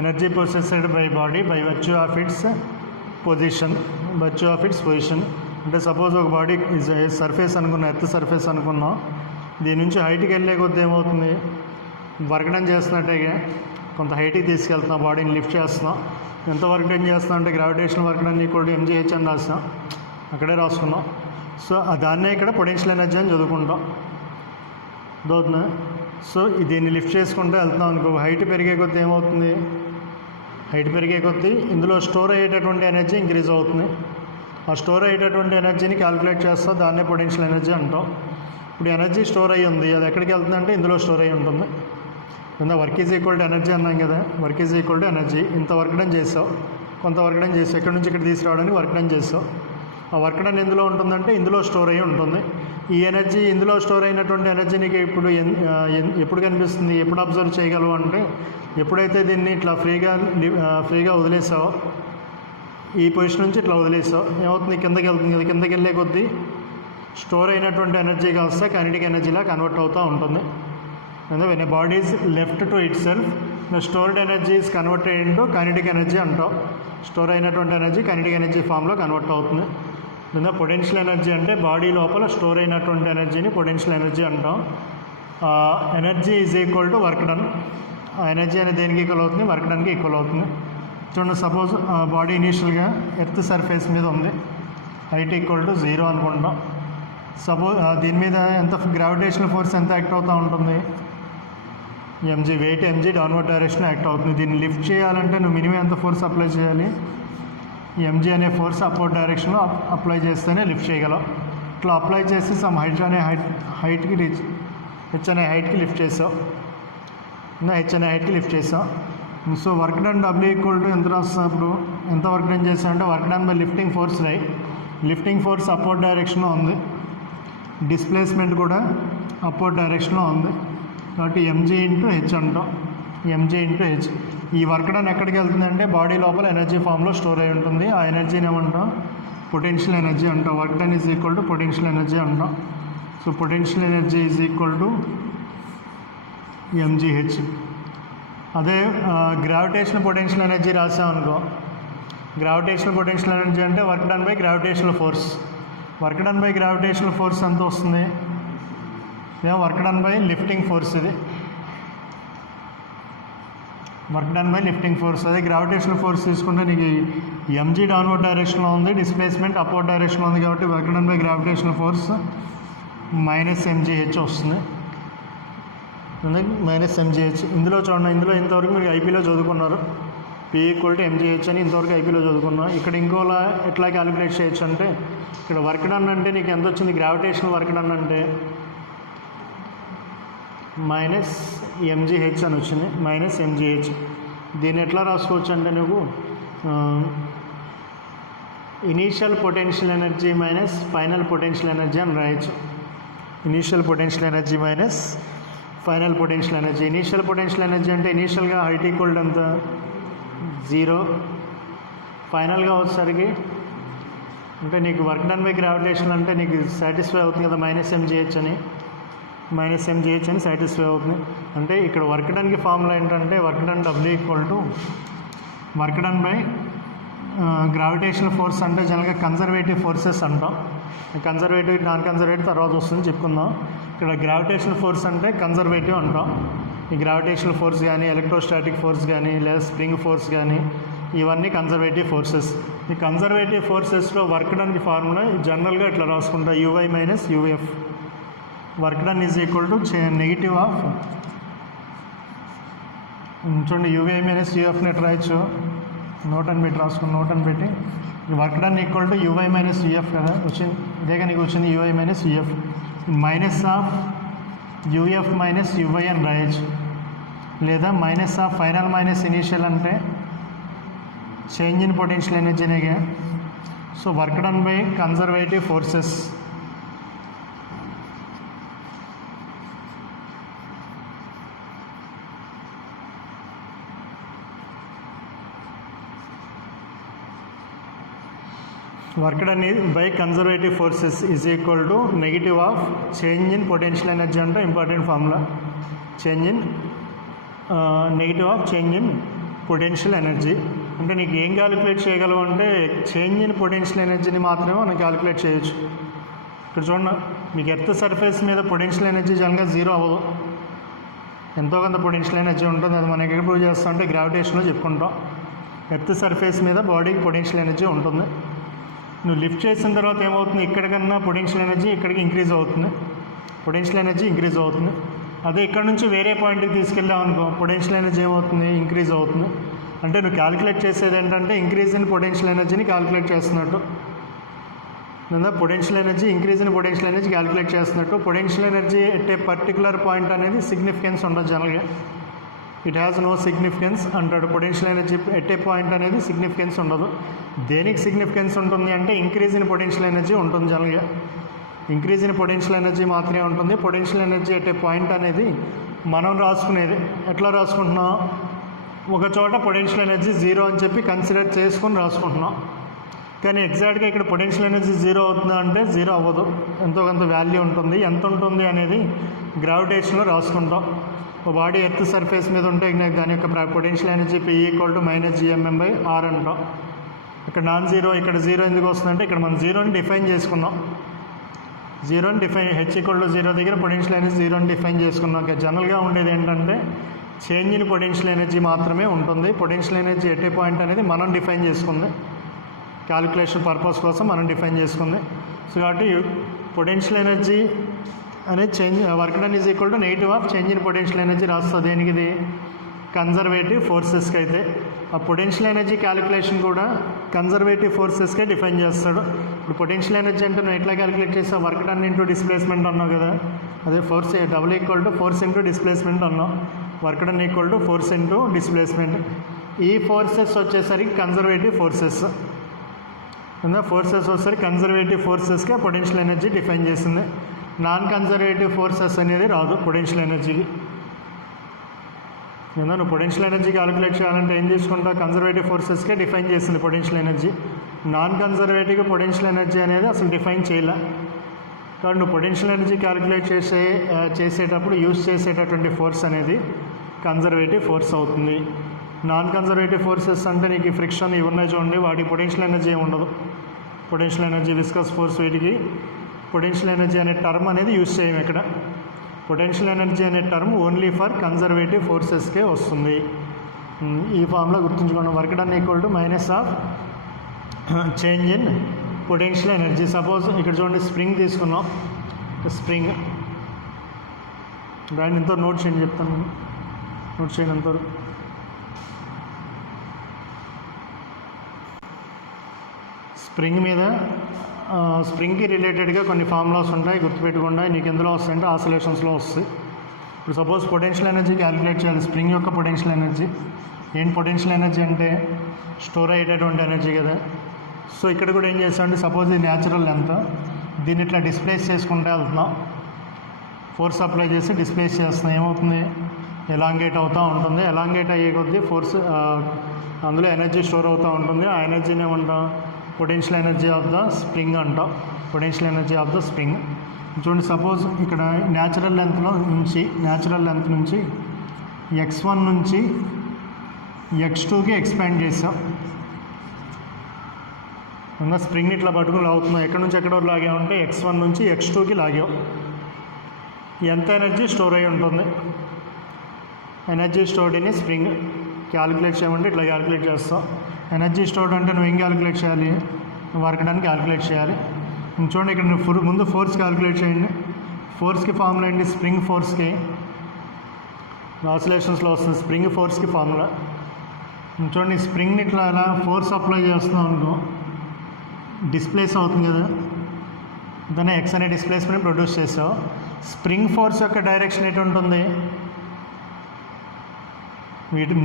Energy possessed by body by virtue of its position. అంటే సపోజ్ ఒక బాడీ సర్ఫేస్ అనుకున్నాం, ఎర్త్ సర్ఫేస్ అనుకున్నాం. దీని నుంచి హైట్కి వెళ్ళే కొద్ది ఏమవుతుంది, వర్క్ డన్ చేస్తున్నట్టే కొంత హైట్కి తీసుకెళ్తున్నాం, బాడీని లిఫ్ట్ చేస్తున్నాం. ఎంత వర్క్ డన్ చేస్తున్నాం అంటే gravitational work done equal to mgh అని రాస్తాం, అక్కడే రాసుకున్నాం. సో దాన్నే ఇక్కడ పొటెన్షియల్ ఎనర్జీ అని చదువుకుంటాం. దోతున్నా. సో దీన్ని లిఫ్ట్ చేసుకుంటూ వెళ్తున్నాం అనుకో, హైట్ పెరిగే కొద్దీ ఏమవుతుంది, హైట్ పెరిగే కొద్దీ ఇందులో స్టోర్ అయ్యేటటువంటి ఎనర్జీ ఇంక్రీజ్ అవుతుంది. ఆ స్టోర్ అయ్యేటటువంటి ఎనర్జీని క్యాలిక్యులేట్ చేస్తాం, దాన్నే పొటెన్షియల్ ఎనర్జీ అంటాం. ఇప్పుడు ఎనర్జీ స్టోర్ అయ్యి ఉంది, అది ఎక్కడికి వెళ్తుంది అంటే ఇందులో స్టోర్ అయ్యి ఉంటుంది. Work is equal to energy అన్నాం కదా, work is equal to energy. ఇంత వర్క్ డన్ చేసావు, కొంత వర్క్ డన్ చేసావు, ఎక్కడి నుంచి ఇక్కడ తీసుకురావడానికి వర్క్ డన్ చేసావు. ఆ వర్క్ డన్ ఎందులో ఉంటుందంటే ఇందులో స్టోర్ అయ్యి ఉంటుంది. ఈ ఎనర్జీ, ఇందులో స్టోర్ అయినటువంటి ఎనర్జీ నీకు ఇప్పుడు ఎప్పుడు కనిపిస్తుంది, ఎప్పుడు అబ్జర్వ్ చేయగలవు అంటే ఎప్పుడైతే దీన్ని ఇట్లా ఫ్రీగా వదిలేసావో, ఈ పొజిషన్ నుంచి ఇట్లా వదిలేసావు, ఏమవుతుంది, కిందకి వెళ్తుంది కదా. కిందకి వెళ్ళే కొద్దీ స్టోర్ అయినటువంటి ఎనర్జీ కాస్త కైనెటిక్ ఎనర్జీలా కన్వర్ట్ అవుతూ ఉంటుంది. When a body is left to it self, the stored energy is converted into kinetic energy అంటాం. స్టోర్ అయినటువంటి ఎనర్జీ కైనెటిక్ ఎనర్జీ ఫామ్లో కన్వర్ట్ అవుతుంది. పొటెన్షియల్ ఎనర్జీ అంటే బాడీ లోపల స్టోర్ అయినటువంటి ఎనర్జీని పొటెన్షియల్ ఎనర్జీ అంటాం. Energy is equal to work done. ఆ ఎనర్జీ అనేది దేనికి ఈక్వల్ అవుతుంది, వర్క్ డన్కి ఈక్వల్ అవుతుంది. చూడండి, సపోజ్ బాడీ ఇనీషియల్గా ఎర్త్ సర్ఫేస్ మీద ఉంది, హైట్ ఈక్వల్ టు 0 అనుకుంటాం. సపోజ్ దీని మీద ఎంత గ్రావిటేషనల్ ఫోర్స్ ఎంత యాక్ట్ అవుతూ ఉంటుంది, mg, weight mg downward direction act అవుతుంది. దీన్ని లిఫ్ట్ చేయాలంటే నువ్వు మినిమం ఎంత ఫోర్స్ అప్లై చేయాలి, mg అనే ఫోర్స్ అప్వర్డ్ డైరెక్షన్లో అప్లై చేస్తేనే లిఫ్ట్ చేయగలం. ఇట్లా అప్లై చేసి సమ్ హైట్ అనే హైట్కి హెచ్ అనే హైట్కి లిఫ్ట్ చేసావు, హెచ్ అనే హైట్కి లిఫ్ట్ చేసాం. So work done W equal to ఎంత రాస్తాం, ఇప్పుడు ఎంత వర్క్ డన్ చేసాం అంటే work done by lifting force lifting force upward డైరెక్షన్లో ఉంది, డిస్ప్లేస్మెంట్ కూడా అప్వర్డ్ డైరెక్షన్లో ఉంది. కాబట్టి mg ఇంటూ హెచ్ అంటాం, mg ఇంటూ హెచ్. ఈ వర్క్ డన్ ఎక్కడికి వెళ్తుందంటే బాడీ లోపల ఎనర్జీ ఫామ్లో స్టోర్ అయి ఉంటుంది. ఆ ఎనర్జీని ఏమంటాం, పొటెన్షియల్ ఎనర్జీ అంటాం. Work done is equal to potential energy అంటాం. So potential energy is equal to mgh. అదే గ్రావిటేషనల్ పొటెన్షియల్ ఎనర్జీ రాసామనుకో, గ్రావిటేషనల్ పొటెన్షియల్ ఎనర్జీ అంటే work done by gravitational force. Work done by gravitational force ఎంత వస్తుంది, work done by lifting force. ఇది work done by lifting force. అదే gravitational force తీసుకుంటే నీకు mg downward డైరెక్షన్లో ఉంది, డిస్ప్లేస్మెంట్ అప్వర్డ్ డైరెక్షన్లో ఉంది. కాబట్టి work done by gravitational force -mgh వస్తుంది, -mgh. ఇందులో చూడండి, ఇందులో ఇంతవరకు మీరు ఐపీలో చదువుకున్నారు, P ఈక్వల్ టు mgh అని ఇంతవరకు ఐపీలో చదువుకున్నాం. ఇక్కడ ఇంకోలా ఎట్లా క్యాలిక్యులేట్ చేయొచ్చు అంటే, ఇక్కడ వర్క్ డన్ అంటే నీకు ఎంత వచ్చింది, గ్రావిటేషనల్ వర్క్ డన్ అంటే -mgh అని వచ్చింది, -mgh. దీన్ని ఎట్లా రాసుకోవచ్చు అంటే నువ్వు initial potential energy minus final potential energy అని రాయొచ్చు. Initial potential energy minus final potential energy. Initial potential energy అంటే ఇనీషియల్గా హైట్ ఈక్వల్ ఎంత 0, ఫైనల్గా వచ్చేసరికి అంటే నీకు వర్క్ డన్ బై గ్రావిటేషన్ అంటే నీకు సాటిస్ఫై అవుతుంది కదా, -mgh అని సాటిస్ఫై అవుతుంది. అంటే ఇక్కడ వర్క్ డన్కి ఫార్ములా ఏంటంటే work done W equal to work done by gravitational force. అంటే జనరల్గా కన్జర్వేటివ్ ఫోర్సెస్ అంటాం. కన్జర్వేటివ్, నాన్ కన్జర్వేటివ్ తర్వాత వస్తుంది చెప్పుకుందాం. ఇక్కడ గ్రావిటేషనల్ ఫోర్స్ అంటే కన్జర్వేటివ్ అంటాం. ఈ గ్రావిటేషనల్ ఫోర్స్ కానీ, ఎలక్ట్రోస్టాటిక్ ఫోర్స్ కానీ, లేదా స్ప్రింగ్ ఫోర్స్ కానీ, ఇవన్నీ కన్జర్వేటివ్ ఫోర్సెస్. ఈ కన్జర్వేటివ్ ఫోర్సెస్లో వర్క్ డన్కి ఫార్ములా జనరల్గా ఇట్లా రాసుకుంటా UI minus UF. Work done is equal to negative of చూడండి యూవై మైనస్ యూఎఫ్ని ఎట్లా రాయొచ్చు, నోట్ అని పెట్టి రాసుకుని నోట్ అని పెట్టి work done equal to UI minus UF కదా వచ్చింది, ఇదే కానీ వచ్చింది UI minus UF minus of UF minus UI అని రాయొచ్చు, లేదా minus of final minus initial అంటే చేంజ్ ఇన్ పొటెన్షియల్ ఎనర్జీనేగా. So work done by conservative forces. Work done by conservative forces is equal to negative of change in potential energy అంటే important formula, change in negative of change in potential energy. అంటే నీకు ఏం calculate చేయగలవు అంటే change in potential ఎనర్జీని మాత్రమే మనం calculate చేయొచ్చు. ఇక్కడ చూడండి మీకు ఎర్త్ సర్ఫేస్ మీద పొటెన్షియల్ ఎనర్జీ జనరల్గా జీరో అవ్వదు, ఎంతో కొంత పొటెన్షియల్ ఎనర్జీ ఉంటుంది. అది మనం ఎక్కడ ప్రూవ్ చేస్తాం అంటే గ్రావిటేషన్లో చెప్పుకుంటాం. ఎర్త్ సర్ఫేస్ మీద బాడీకి పొటెన్షియల్ ఎనర్జీ ఉంటుంది. నువ్వు లిఫ్ట్ చేసిన తర్వాత ఏమవుతుంది, ఇక్కడికన్నా పొటెన్షియల్ ఎనర్జీ ఇక్కడికి ఇంక్రీజ్ అవుతుంది, పొటెన్షియల్ ఎనర్జీ ఇంక్రీజ్ అవుతుంది. అదే ఇక్కడ నుంచి వేరే పాయింట్కి తీసుకెళ్ళాం అనుకో పొటెన్షియల్ ఎనర్జీ ఏమవుతుంది, ఇంక్రీజ్ అవుతుంది. అంటే నువ్వు క్యాలిక్యులేట్ చేసేది ఏంటంటే ఇంక్రీజ్ ఇన్ పొటెన్షియల్ ఎనర్జీని క్యాలిక్యులేట్ చేస్తున్నట్టు, లేదా potential energy increase in potential energy calculate చేస్తున్నట్టు. Potential energy at a particular point అనేది సిగ్నిఫికెన్స్ ఉండదు జనరల్గా, ఇట్ హ్యాస్ నో సిగ్నిఫికెన్స్ అంటాడు. Potential energy at a point అనేది సిగ్నిఫికెన్స్ ఉండదు. దేనికి సిగ్నిఫికెన్స్ ఉంటుంది అంటే ఇంక్రీజ్ ఇన్ పొటెన్షియల్ ఎనర్జీ ఉంటుంది జనరల్గా, ఇంక్రీజ్ ఇన్ పొటెన్షియల్ ఎనర్జీ మాత్రమే ఉంటుంది. Potential energy at a point అనేది మనం రాసుకునేది ఎట్లా రాసుకుంటున్నాం, ఒక చోట పొటెన్షియల్ ఎనర్జీ జీరో అని చెప్పి కన్సిడర్ చేసుకొని రాసుకుంటున్నాం. కానీ ఎగ్జాక్ట్గా ఇక్కడ పొటెన్షియల్ ఎనర్జీ జీరో అవుతుందా అంటే జీరో అవ్వదు, ఎంతో కొంత వాల్యూ ఉంటుంది. ఎంత ఉంటుంది అనేది గ్రావిటేషన్లో రాసుకుంటాం. బాడీ ఎర్త్ సర్ఫేస్ మీద ఉంటే దాని యొక్క potential energy P equal to minus GMM/r అంటాం. ఇక్కడ నాన్ జీరో, ఇక్కడ జీరో ఎందుకు వస్తుందంటే ఇక్కడ మనం జీరోని డిఫైన్ చేసుకున్నాం. జీరోని define H equal to zero దగ్గర పొటెన్షియల్ ఎనర్జీ జీరోని డిఫైన్ చేసుకున్నాం. జనరల్గా ఉండేది ఏంటంటే చేంజ్ ఇన్ పొటెన్షియల్ ఎనర్జీ మాత్రమే ఉంటుంది. Potential energy at a point అనేది మనం డిఫైన్ చేసుకుంది, క్యాలిక్యులేషన్ పర్పస్ కోసం మనం డిఫైన్ చేసుకుంది. సో కాబట్టి పొటెన్షియల్ ఎనర్జీ అనేది change work done is equal to negative of change in potential energy రాస్తుంది. దేనికి ఇది కన్జర్వేటివ్ ఫోర్సెస్కి అయితే. ఆ పొటెన్షియల్ ఎనర్జీ క్యాలిక్యులేషన్ కూడా కన్జర్వేటివ్ ఫోర్సెస్కే డిఫైన్ చేస్తాడు. ఇప్పుడు పొటెన్షియల్ ఎనర్జీ అంటే నువ్వు ఎట్లా క్యాలిక్యులేట్ చేస్తావు, వర్క్ డన్ ఇంటూ డిస్ప్లేస్మెంట్ అన్నావు కదా, అదే force double equal to force into displacement అన్నావు. Work done equal to force into displacement. ఈ ఫోర్సెస్ వచ్చేసరికి కన్జర్వేటివ్ ఫోర్సెస్, ఫోర్సెస్ వచ్చేసరికి కన్జర్వేటివ్ ఫోర్సెస్కే పొటెన్షియల్ ఎనర్జీ డిఫైన్ చేసింది. నాన్ కన్జర్వేటివ్ ఫోర్సెస్ అనేది రాదు పొటెన్షియల్ ఎనర్జీకి. నువ్వు పొటెన్షియల్ ఎనర్జీ క్యాలిక్యులేట్ చేయాలంటే ఏం తీసుకుంటావు, కన్జర్వేటివ్ ఫోర్సెస్కే డిఫైన్ చేసింది potential energy. Non conservative potential energy అనేది అసలు డిఫైన్ చేయలే. కాబట్టి నువ్వు పొటెన్షియల్ ఎనర్జీ క్యాలిక్యులేట్ చేసేటప్పుడు యూజ్ చేసేటటువంటి ఫోర్స్ అనేది కన్జర్వేటివ్ ఫోర్స్ అవుతుంది. నాన్ కన్జర్వేటివ్ ఫోర్సెస్ అంటే నీకు ఫ్రిక్షన్ ఇవి ఉన్నాయి చూడండి, వాటికి పొటెన్షియల్ ఎనర్జీ ఏమి ఉండదు. పొటెన్షియల్ ఎనర్జీ, విస్కస్ ఫోర్స్, వీటికి పొటెన్షియల్ ఎనర్జీ అనే టర్మ్ అనేది యూజ్ చేయము ఇక్కడ. పొటెన్షియల్ ఎనర్జీ అనే టర్మ్ ఓన్లీ ఫర్ కన్జర్వేటివ్ ఫోర్సెస్కే వస్తుంది. ఈ ఫామ్లో గుర్తుంచుకోండి. Work done equal to minus of change in potential energy. Suppose ఇక్కడ చూడండి స్ప్రింగ్ తీసుకున్నాం, స్ప్రింగ్ దాన్ని ఎంతో నోట్ చేయండి, చెప్తాను నేను నోట్ చేయండి అంతవరకు. స్ప్రింగ్ మీద స్ప్రింగ్కి రిలేటెడ్గా కొన్ని ఫార్ములాస్ ఉంటాయి, గుర్తుపెట్టుకుండా. నీకు ఎందులో వస్తాయంటే ఆసిలేషన్స్లో వస్తాయి. ఇప్పుడు సపోజ్ పొటెన్షియల్ ఎనర్జీ క్యాలిక్యులేట్ చేయాలి, స్ప్రింగ్ యొక్క పొటెన్షియల్ ఎనర్జీ. ఏంటి పొటెన్షియల్ ఎనర్జీ అంటే స్టోర్ అయ్యేటటువంటి ఎనర్జీ కదా. సో ఇక్కడ కూడా ఏం చేస్తామంటే సపోజ్ ఇది న్యాచురల్ లెంత్, దీన్ని ఇట్లా డిస్ప్లేస్ చేసుకుంటే వెళ్తున్నాం, ఫోర్స్ అప్లై చేసి డిస్ప్లేస్ చేస్తున్నాం. ఏమవుతుంది, ఎలాంగేట్ అవుతూ ఉంటుంది. ఎలాంగేట్ అయ్యే కొద్దీ ఫోర్స్ అందులో ఎనర్జీ స్టోర్ అవుతూ ఉంటుంది. ఆ ఎనర్జీని ఏమంటాం, potential energy of the spring అంటాం. Potential energy of the spring. చూడండి సపోజ్ ఇక్కడ న్యాచురల్ లెంత్ నుంచి x1 నుంచి x2కి ఎక్స్పాండ్ చేసాం. ఇంకా స్ప్రింగ్ ఇట్లా పట్టుకుని లాగుతున్నాం. ఎక్కడి నుంచి ఎక్కడ లాగామంటే x1 నుంచి x2కి లాగాం. ఎంత ఎనర్జీ స్టోర్ అయి ఉంటుంది, energy stored in spring calculate చేయమంటే ఇట్లా క్యాలిక్యులేట్ చేస్తాం. ఎనర్జీ స్టోర్డ్ అంటే నువ్వు ఏం క్యాలిక్యులేట్ చేయాలి, వర్క్ డన్ క్యాలిక్యులేట్ చేయాలి. చూడండి ఇక్కడ నువ్వు ముందు ఫోర్స్ క్యాలిక్యులేట్ చేయండి. ఫోర్స్కి ఫార్ములా ఏంటి, స్ప్రింగ్ ఫోర్స్కి ఆసిలేషన్స్లో వస్తుంది స్ప్రింగ్ ఫోర్స్కి ఫార్ములా. చూడండి స్ప్రింగ్ని ఇట్లా ఎలా ఫోర్స్ అప్లై చేస్తున్నాం అనుకో డిస్ప్లేస్ అవుతుంది కదా, దాన్ని ఎక్స్ అనే డిస్ప్లేస్మెంట్ ప్రొడ్యూస్ చేసావు. స్ప్రింగ్ ఫోర్స్ యొక్క డైరెక్షన్ ఎటు ఉంటుంది,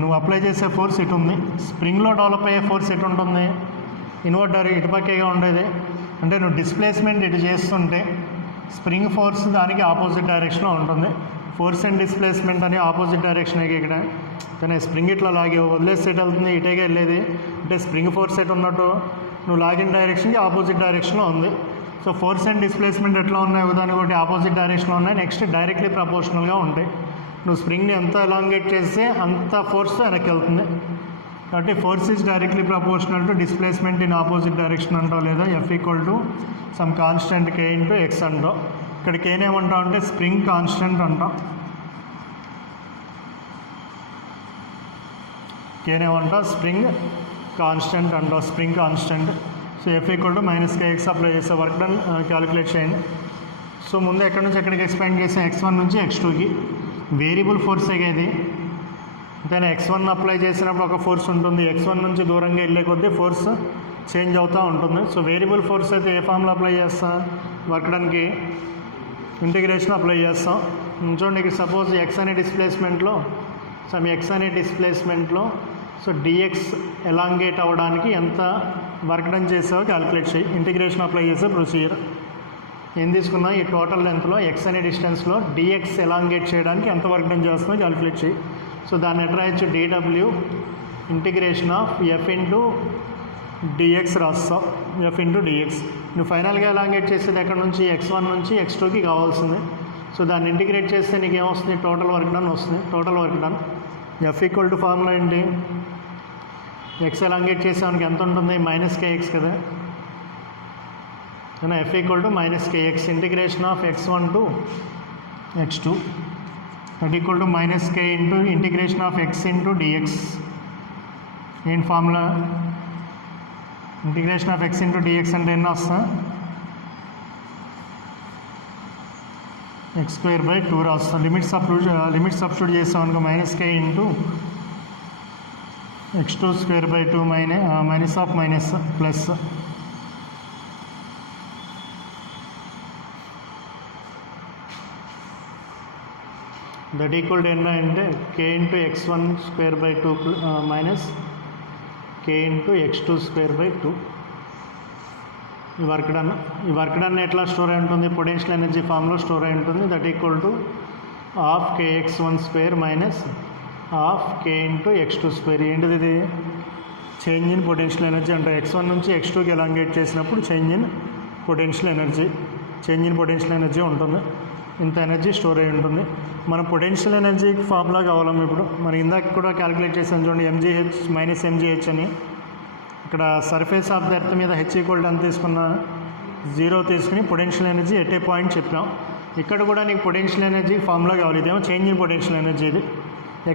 నువ్వు అప్లై చేసే ఫోర్స్ ఇటు ఉంది. స్ప్రింగ్లో డెవలప్ అయ్యే ఫోర్స్ ఎటు ఉంటుంది, ఇన్వర్టర్ ఇటుపక్కేగా ఉండేది. అంటే నువ్వు డిస్ప్లేస్మెంట్ ఇటు చేస్తుంటే స్ప్రింగ్ ఫోర్స్ దానికి ఆపోజిట్ డైరెక్షన్లో ఉంటుంది. ఫోర్స్ అండ్ డిస్ప్లేస్మెంట్ అని ఆపోజిట్ డైరెక్షన్ ఇక్కడ. కానీ స్ప్రింగ్ ఇట్లా లాగి వదిలేసి ఎటు వెళ్తుంది, ఇటేగా వెళ్ళేది. అంటే స్ప్రింగ్ ఫోర్స్ ఎటు ఉన్నట్టు నువ్వు లాగిన డైరెక్షన్కి ఆపోజిట్ డైరెక్షన్లో ఉంది. సో ఫోర్స్ అండ్ డిస్ప్లేస్మెంట్ ఎట్లా ఉన్నాయి, ఉదాహరణ ఒకటి ఆపోజిట్ డైరెక్షన్లో ఉన్నాయి. నెక్స్ట్ డైరెక్ట్లీ ప్రపోర్షనల్గా ఉంటాయి. నువ్వు స్ప్రింగ్ని ఎంత ఎలాంగేట్ చేస్తే అంత ఫోర్స్ వెనక్కి వెళ్తుంది. కాబట్టి force is directly proportional to displacement in opposite direction అంటావు, లేదా F equal to some constant K into X అంటావు. ఇక్కడ కేనేమంటావు అంటే స్ప్రింగ్ కాన్స్టెంట్ అంటాం. కేనేమంటావు స్ప్రింగ్ కాన్స్టెంట్ అంటావు, spring constant. So F equal to minus KX apply చేస్తే వర్క్ డన్ క్యాలిక్యులేట్ చేయండి. సో ముందు ఎక్కడి నుంచి ఎక్కడికి ఎక్స్పాండ్ చేసాం, x1 నుంచి x2కి. వేరియబుల్ ఫోర్సే ఇది. అంతేనా, x1 అప్లై చేసినప్పుడు ఒక ఫోర్స్ ఉంటుంది, x1 నుంచి దూరంగా వెళ్ళే కొద్దీ ఫోర్స్ చేంజ్ అవుతూ ఉంటుంది. సో వేరియబుల్ ఫోర్స్ అయితే ఏ ఫామ్లో అప్లై చేస్తాం, వర్క్ డన్కి ఇంటిగ్రేషన్ అప్లై చేస్తాం. చూడండి ఇక్కడ సపోజ్ x అనే డిస్ప్లేస్మెంట్లో సో dx ఎలాంగేట్ అవ్వడానికి ఎంత వర్క్ డన్ చేసావో క్యాలిక్యులేట్ చేయి. ఇంటిగ్రేషన్ అప్లై చేసే ప్రొసీజర్ ఏం తీసుకున్నా, ఈ టోటల్ లెంత్లో x అనే డిస్టెన్స్లో dx ఎలాంగేట్ చేయడానికి ఎంత వర్క్ డన్ చేస్తుందో క్యాలిక్యులేట్ చేయి. సో దాన్ని ఎట్లా రాయొచ్చు, dw integration of f into dx రాస్తావు, f into dx. నువ్వు ఫైనల్గా ఎలాంగేట్ చేసేది ఎక్కడ నుంచి, x1 నుంచి x2కి కావాల్సింది. సో దాన్ని ఇంటిగ్రేట్ చేస్తే నీకు ఏమొస్తుంది, టోటల్ వర్క్ డన్ వస్తుంది. Total work done F equal to formula ఏంటి, ఎక్స్ ఎలాంగేట్ చేసేవానికి ఎంత ఉంటుంది, మైనస్ కేఎక్స్ కదా. F equal to minus KX integration of x1 to x2 that equal to minus K into integration of x into DX. ఏంటి formula, integration of x into DX అంటే ఎన్ని వస్తా, x²/2 రాస్తాం. Limit substitute చేస్తాం అనుకో, minus K into x2² minus of minus plus that equal to ఎన్న అంటే k into x1² minus k into x2²2. ఈ వర్క్ డన్ ఎట్లా స్టోర్ అయి ఉంటుంది, పొటెన్షియల్ ఎనర్జీ ఫామ్లో స్టోర్ అయి ఉంటుంది. That equal to half kx1² minus half k into x2². ఏంటిది ఇది, చేంజ్ ఇన్ పొటెన్షియల్ ఎనర్జీ అంటే x1 నుంచి x2కి ఎలాంగేట్ చేసినప్పుడు చేంజ్ ఇన్ పొటెన్షియల్ ఎనర్జీ ఉంటుంది. ఇంత ఎనర్జీ స్టోర్ అయి ఉంటుంది. మన పొటెన్షియల్ ఎనర్జీకి ఫార్ములా కావాలం ఇప్పుడు. మనం ఇందాక కూడా క్యాలిక్యులేట్ చేసాం చూడండి, mgh మైనస్ mgh అని. ఇక్కడ సర్ఫేస్ ఆఫ్ ద ఎర్త్ మీద h ఈక్వల్ టు ఎంత తీసుకున్నా, 0 తీసుకుని potential energy at a point చెప్పాం. ఇక్కడ కూడా నీకు పొటెన్షియల్ ఎనర్జీ ఫార్ములా కావాలి. ఇదేమో చేంజ్ ఇన్ పొటెన్షియల్ ఎనర్జీ, ఇది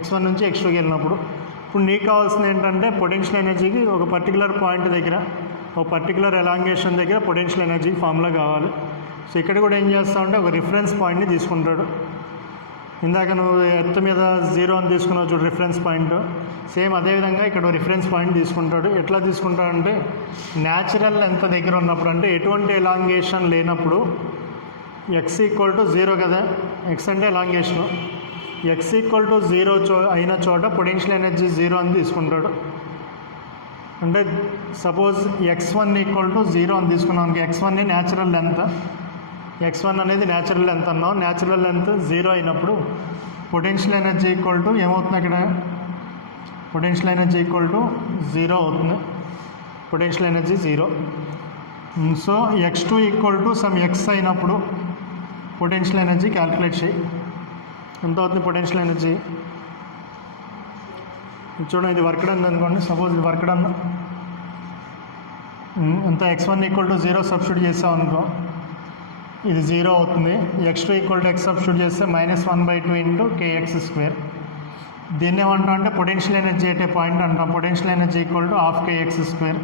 x1 నుంచి x2కి వెళ్ళినప్పుడు. ఇప్పుడు నీకు కావాల్సింది ఏంటంటే పొటెన్షియల్ ఎనర్జీకి ఒక పర్టికులర్ పాయింట్ దగ్గర, ఒక పర్టికులర్ ఎలాంగేషన్ దగ్గర పొటెన్షియల్ ఎనర్జీకి ఫార్ములా కావాలి. సో ఇక్కడ కూడా ఏం చేస్తామంటే ఒక రిఫరెన్స్ పాయింట్ని తీసుకుంటాడు. ఇందాక నువ్వు ఎర్త్ మీద 0 అని తీసుకున్నావు చూడు రిఫరెన్స్ పాయింట్, సేమ్ అదేవిధంగా ఇక్కడ రిఫరెన్స్ పాయింట్ తీసుకుంటాడు. ఎట్లా తీసుకుంటాడంటే న్యాచురల్ ఎంత దగ్గర ఉన్నప్పుడు, అంటే ఎటువంటి ఎలాంగేషన్ లేనప్పుడు x ఈక్వల్ టు 0 కదా, x అంటే ఎలాంగేషను, x ఈక్వల్ టు 0 అయిన చోట పొటెన్షియల్ ఎనర్జీ 0 అని తీసుకుంటాడు. అంటే సపోజ్ x1 ఈక్వల్ టు 0 అని తీసుకున్నాం, x1 న్యాచురల్ లెంత్, x1 అనేది న్యాచురల్ లెంత్ అన్నాం. న్యాచురల్ లెంత్ 0 అయినప్పుడు పొటెన్షియల్ ఎనర్జీ ఈక్వల్ టు ఏమవుతుంది, అక్కడ పొటెన్షియల్ ఎనర్జీ ఈక్వల్ టు 0 అవుతుంది. Potential energy 0. So x2 equal to some x అయినప్పుడు పొటెన్షియల్ ఎనర్జీ క్యాలిక్యులేట్ చేయి. ఎంత అవుతుంది పొటెన్షియల్ ఎనర్జీ చూడండి. ఇది వర్క్ డన్ అనుకోండి, సపోజ్ ఇది వర్క్ డన్ ఎంత, x1 ఈక్వల్ టు 0 సబ్స్టిట్యూట్ చేస్తాం అనుకో, ఇది 0 అవుతుంది. x2 equal to x substitute చేస్తే -1/2 ఇంటూ kx². దీన్ని ఏమంటాం అంటే potential energy at a point అంటాం. Potential energy equal to ½ kx².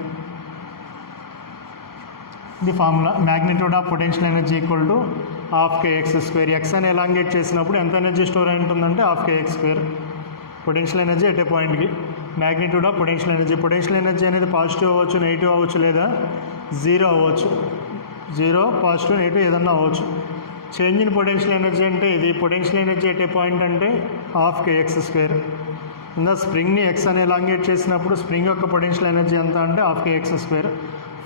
ఇది formula. Magnitude of potential energy equal to ½ kx². X అని ఎలాంగేట్ చేసినప్పుడు ఎంత ఎనర్జీ స్టోర్ అయి ఉంటుందంటే ½ kx². పొటెన్షియల్ ఎనర్జీ ఎట్ ఏ పాయింట్కి magnitude of potential energy. Potential energy అనేది positive అవ్వచ్చు, నెగిటివ్ అవ్వచ్చు, లేదా జీరో అవ్వచ్చు. జీరో, పాజిటివ్, నెగిటివ్ ఏదన్నా అవ్వచ్చు. చేంజ్ ఇన్ పొటెన్షియల్ ఎనర్జీ అంటే ఇది. Potential energy at a point అంటే ½ kx². ఇంకా స్ప్రింగ్ని ఎక్స్ అని ఎలాంగేట్ చేసినప్పుడు స్ప్రింగ్ యొక్క పొటెన్షియల్ ఎనర్జీ ఎంత అంటే ½ kx².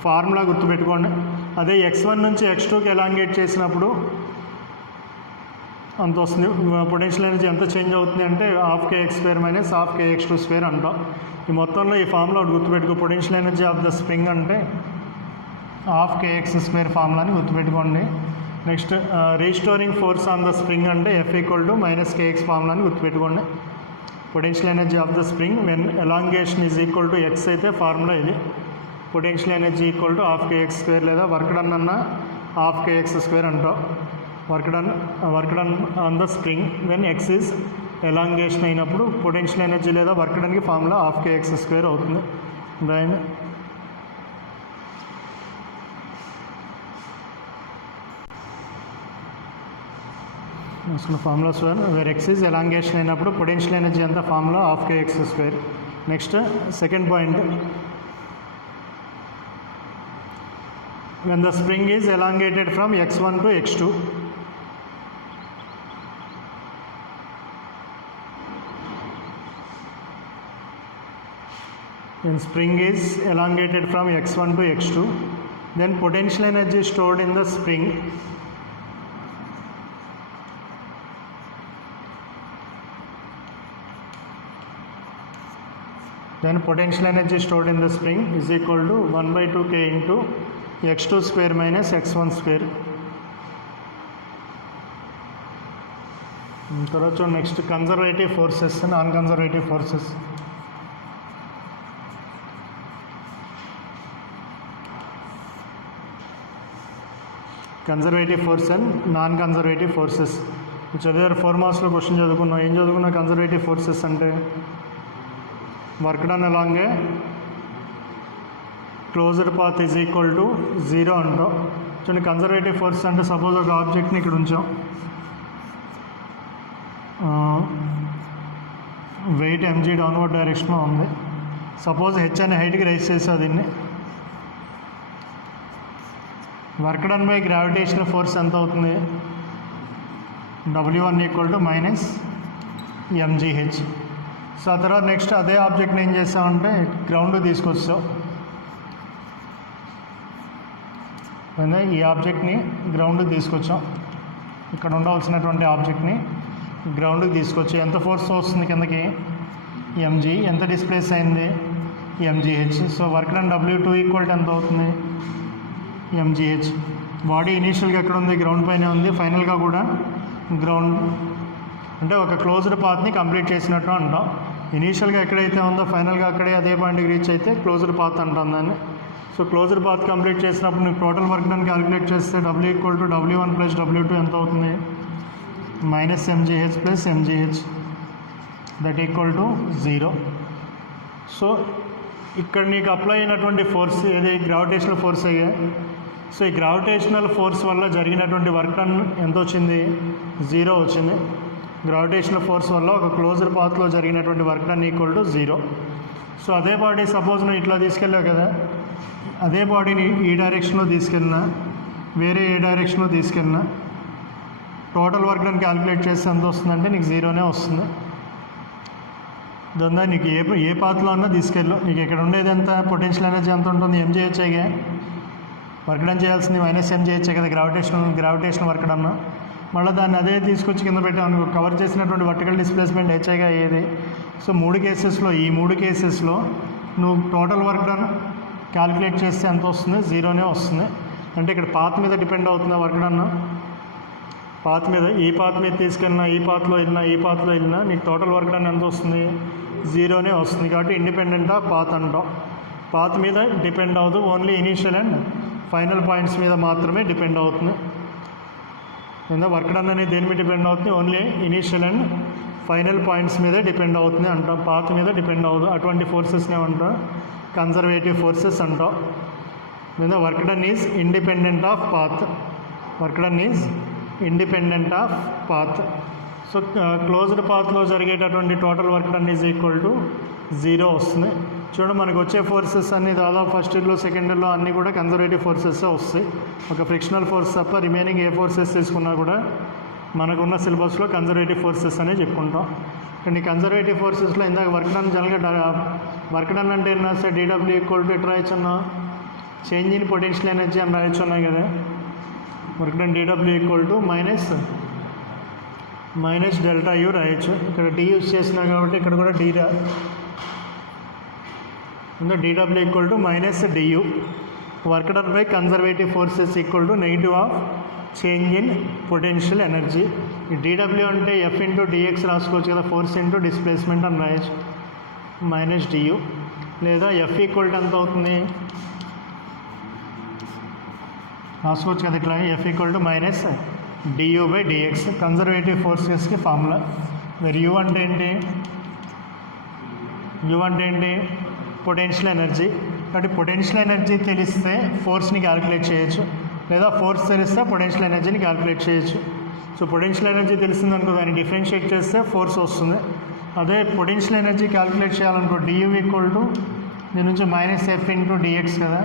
ఫార్ములా గుర్తుపెట్టుకోండి. అదే x1 నుంచి x2కి ఎలాంగేట్ చేసినప్పుడు అంత వస్తుంది. పొటెన్షియల్ ఎనర్జీ ఎంత చేంజ్ అవుతుంది అంటే ½ kx² మైనస్ ½ kx² అంటాం. ఈ మొత్తంలో ఈ ఫార్ములా గుర్తుపెట్టుకో. Potential energy of the spring అంటే ½ kx² ఫార్ములాని గుర్తుపెట్టుకోండి. Next restoring force on the spring అంటే F = -kx ఫార్ములాని గుర్తుపెట్టుకోండి. Potential energy of the spring when elongation is equal to x అయితే ఫార్ములా ఇది. Potential energy equal to ½ kx² లేదా work done అన్న ½ kx² అంటాం. Work done on the spring when X is elongation అయినప్పుడు potential energy లేదా work డన్కి formula ½ kx² అవుతుంది. దాని అసలు formulas where X is elongation అయినప్పుడు పొటెన్షియల్ ఎనర్జీ అంతా formula ½ kx². Next second point, when the spring is elongated from x1 to x2. When spring is elongated from x1 to x2, then potential energy stored in the spring is equal to 1/2k into x2² minus x1². తర్వాత next conservative forces, non conservative forces. Conservative force and non conservative forces చదివారు. 4 మార్క్స్లో question చదువుకున్నాం. ఏం చదువుకున్నా? Conservative forces అంటే work done along A closed path is equal to 0 అంటాం. చూడండి, conservative force అంటే suppose ఒక ఆబ్జెక్ట్ని ఇక్కడ ఉంచాం, వెయిట్ mg డౌన్వర్డ్ డైరెక్షన్లో ఉంది. సపోజ్ h అనే హైట్కి రైజ్ చేసా దీన్ని. Work done by gravitational force ఎంత అవుతుంది? W1 = -mgh. సో ఆ తర్వాత నెక్స్ట్ అదే ఆబ్జెక్ట్ని ఏం చేస్తామంటే గ్రౌండ్ తీసుకొచ్చాం. ఈ ఆబ్జెక్ట్ని గ్రౌండ్కి తీసుకొచ్చాం. ఇక్కడ ఉండవలసినటువంటి ఆబ్జెక్ట్ని గ్రౌండ్కి తీసుకొచ్చి ఎంత ఫోర్స్ వస్తుంది కిందకి? mg. ఎంత డిస్ప్లేస్ అయింది? mgh. So work done W2 = ఎంత అవుతుంది? mgh. బాడీ ఇనీషియల్గా ఎక్కడ ఉంది? గ్రౌండ్ పైన ఉంది. ఫైనల్గా కూడా గ్రౌండ్ అంటే ఒక క్లోజ్డ్ పాత్ని కంప్లీట్ చేసినట్టు అంటాం. ఇనీషియల్గా ఎక్కడైతే ఉందో ఫైనల్గా అక్కడే అదే పాయింట్కి రీచ్ అయితే క్లోజ్డ్ పాత్ అంటాం దాన్ని. సో క్లోజ్డ్ పాత్ కంప్లీట్ చేసినప్పుడు నీకు టోటల్ వర్క్ డన్ క్యాలిక్యులేట్ చేస్తే W = W1 + W2 ఎంత అవుతుంది? -mgh + mgh that equal to 0. So ఇక్కడ నీకు అప్లై అయినటువంటి ఫోర్స్ ఏది? గ్రావిటేషనల్ ఫోర్స్ అయ్యే. సో ఈ గ్రావిటేషనల్ ఫోర్స్ వల్ల జరిగినటువంటి వర్క్ డన్ ఎంత వచ్చింది? 0 వచ్చింది. గ్రావిటేషనల్ ఫోర్స్ వల్ల ఒక క్లోజ్డ్ పాత్లో జరిగినటువంటి వర్క్ డన్ = 0. సో అదే బాడీ సపోజ్ నువ్వు ఇట్లా తీసుకెళ్ళావు కదా, అదే బాడీని ఈ డైరెక్షన్లో తీసుకెళ్ళినా వేరే ఏ డైరెక్షన్లో తీసుకెళ్ళినా టోటల్ వర్క్ డన్ క్యాలిక్యులేట్ చేస్తే ఎంత వస్తుందంటే నీకు 0నే వస్తుంది. దాని నీకు ఏ పాత్లో అన్నా తీసుకెళ్ళు, నీకు ఇక్కడ ఉండేది ఎంత? పొటెన్షియల్ ఎనర్జీ ఎంత ఉంటుంది? mgh. వర్క్ డన్ చేయాల్సింది -mgh కదా గ్రావిటేషనల్ వర్క్ డన్. మళ్ళీ దాన్ని అదే తీసుకొచ్చి కింద పెట్టాను, కవర్ చేసినటువంటి వర్టికల్ డిస్ప్లేస్మెంట్ హెచ్ఐగా అయ్యేది. సో ఈ మూడు కేసెస్లో నువ్వు టోటల్ వర్క్ డన్ క్యాలిక్యులేట్ చేస్తే ఎంత వస్తుంది? 0నే వస్తుంది. అంటే ఇక్కడ పాత్ మీద డిపెండ్ అవుతుందా వర్క్ డన్? పాత్ మీద, ఈ పాత్ మీద తీసుకెళ్ళినా, ఈ పాత్లో వెళ్ళినా నీకు టోటల్ వర్క్ డన్ ఎంత వస్తుంది? 0నే వస్తుంది. కాబట్టి ఇండిపెండెంట్ ఆఫ్ పాత్ అంటాం. పాత్ మీద డిపెండ్ అవుతూ only initial and final points మీద మాత్రమే డిపెండ్ అవుతుంది. వర్క్ డన్ అనేది దేని మీద డిపెండ్ అవుతుంది? Only initial and final points మీదే డిపెండ్ అవుతుంది అంటాం, పాత్ మీద డిపెండ్ అవ్వదు. అటువంటి ఫోర్సెస్నే అంటాం కన్జర్వేటివ్ ఫోర్సెస్ అంటాం. లేదా work done is independent of path. Work done is independent of path. So closed పాత్లో జరిగేటటువంటి total work done is equal to 0 వస్తుంది. చూడండి మనకు వచ్చే ఫోర్సెస్ అన్ని దాదాపు ఫస్ట్ ఇయర్లో సెకండ్ ఇయర్లో అన్నీ కూడా కన్జర్వేటివ్ ఫోర్సెస్ వస్తాయి. ఒక ఫ్రిక్షనల్ ఫోర్స్ తప్ప రిమైనింగ్ ఏ ఫోర్సెస్ తీసుకున్నా కూడా మనకున్న సిలబస్లో కన్జర్వేటివ్ ఫోర్సెస్ అని చెప్పుకుంటాం. కానీ కన్జర్వేటివ్ ఫోర్సెస్లో ఇందాక వర్క్ డన్ జనరల్గా వర్క్ డన్ అంటే ఏం రాస్తే డీడబ్ల్యూ ఈక్వల్ టు ఎట్ రాయొచ్చున్నా చేంజ్ ఇన్ పొటెన్షియల్ ఎనర్జీ అని రాయొచ్చున్నాయి కదా. Work done DW equal to minus delta U రాయొచ్చు. ఇక్కడ డి యూజ్ చేసినా కాబట్టి ఇక్కడ కూడా డీ రా DW equal to minus DU. Work done by conservative forces equal to negative of change in potential energy. ఈ డీడబ్ల్యూ అంటే ఎఫ్ ఇంటూ డిఎక్స్ రాసుకోవచ్చు కదా, ఫోర్స్ ఇంటూ డిస్ప్లేస్మెంట్ అని రాయొచ్చు మైనస్ డియూ. లేదా ఎఫ్ ఈక్వల్ టు ఎంత అవుతుంది రాసుకోవచ్చు కదా ఇట్లా, F equal to minus DU by DX conservative ఫోర్సెస్కి ఫార్ములా. మరి యూ అంటే ఏంటి పొటెన్షియల్ ఎనర్జీ. కాబట్టి పొటెన్షియల్ ఎనర్జీ తెలిస్తే ఫోర్స్ని క్యాలిక్యులేట్ చేయొచ్చు, లేదా ఫోర్స్ తెలిస్తే పొటెన్షియల్ ఎనర్జీని క్యాలిక్యులేట్ చేయొచ్చు. సో పొటెన్షియల్ ఎనర్జీ తెలిసిందనుకో దాన్ని డిఫరెన్షియేట్ చేస్తే ఫోర్స్ వస్తుంది. అదే పొటెన్షియల్ ఎనర్జీ క్యాలిక్యులేట్ చేయాలనుకో డియూ ఈక్వల్ టు దీని నుంచి మైనస్ ఎఫ్ ఇంటూ డిఎక్స్ కదా.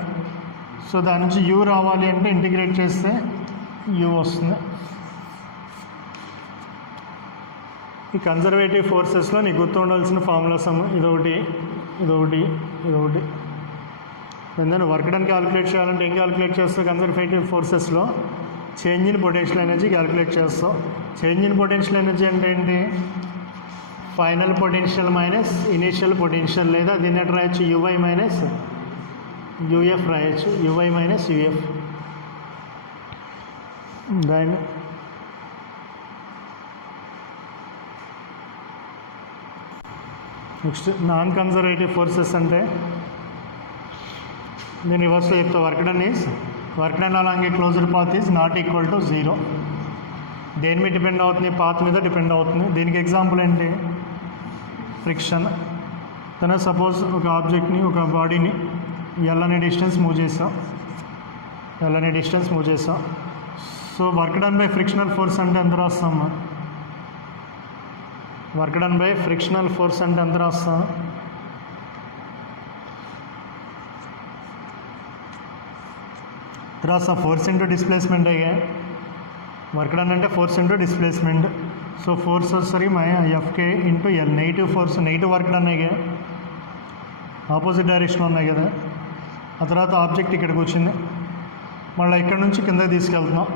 సో దాని నుంచి యూ రావాలి అంటే ఇంటిగ్రేట్ చేస్తే యూ వస్తుంది. ఈ కన్జర్వేటివ్ ఫోర్సెస్లో నీకు గుర్తుండాల్సిన ఫార్ములాస్ ఇదొకటి. దాన్ని వర్క్ డన్ క్యాలిక్యులేట్ చేయాలంటే ఏం క్యాలిక్యులేట్ చేస్తావు కన్జర్వేటివ్ ఫోర్సెస్లో change in potential energy calculate చేస్తావు. చేంజ్ ఇన్ పొటెన్షియల్ ఎనర్జీ అంటే ఏంటి final potential minus initial potential, లేదా దీన్ని ఎట్లా రాయొచ్చు యువై మైనస్ యూఎఫ్ రాయొచ్చు, యువై మైనస్ యూఎఫ్. దాన్ని నెక్స్ట్ నాన్ కన్జర్వేటివ్ ఫోర్సెస్ అంటే నేను రివర్స్లో చెప్తా. వర్క్ డన్ అలాగే closed path is not equal to 0. దేని మీద డిపెండ్ అవుతుంది పాత్ మీద డిపెండ్ అవుతుంది. దీనికి ఎగ్జాంపుల్ ఏంటి ఫ్రిక్షన్. తన సపోజ్ ఒక ఆబ్జెక్ట్ని ఒక బాడీని ఎల్ అనే డిస్టెన్స్ మూవ్ చేస్తాం. So work done by frictional force అంటే ఎంత రాస్తాం work done by frictional force అంటే ఎంత రాస్తాం ఫోర్స్ ఇంటూ డిస్ప్లేస్మెంట్ అయ్యా. వర్క్ డన్ అంటే force into displacement. So force వచ్చేసరికి ఎఫ్కే into L. Negative force negative work done అయ్యా, ఆపోజిట్ డైరెక్షన్ ఉన్నాయి కదా. ఆ తర్వాత ఆబ్జెక్ట్ ఇక్కడికి వచ్చింది, మళ్ళీ ఇక్కడ నుంచి కిందకి తీసుకెళ్తున్నాం.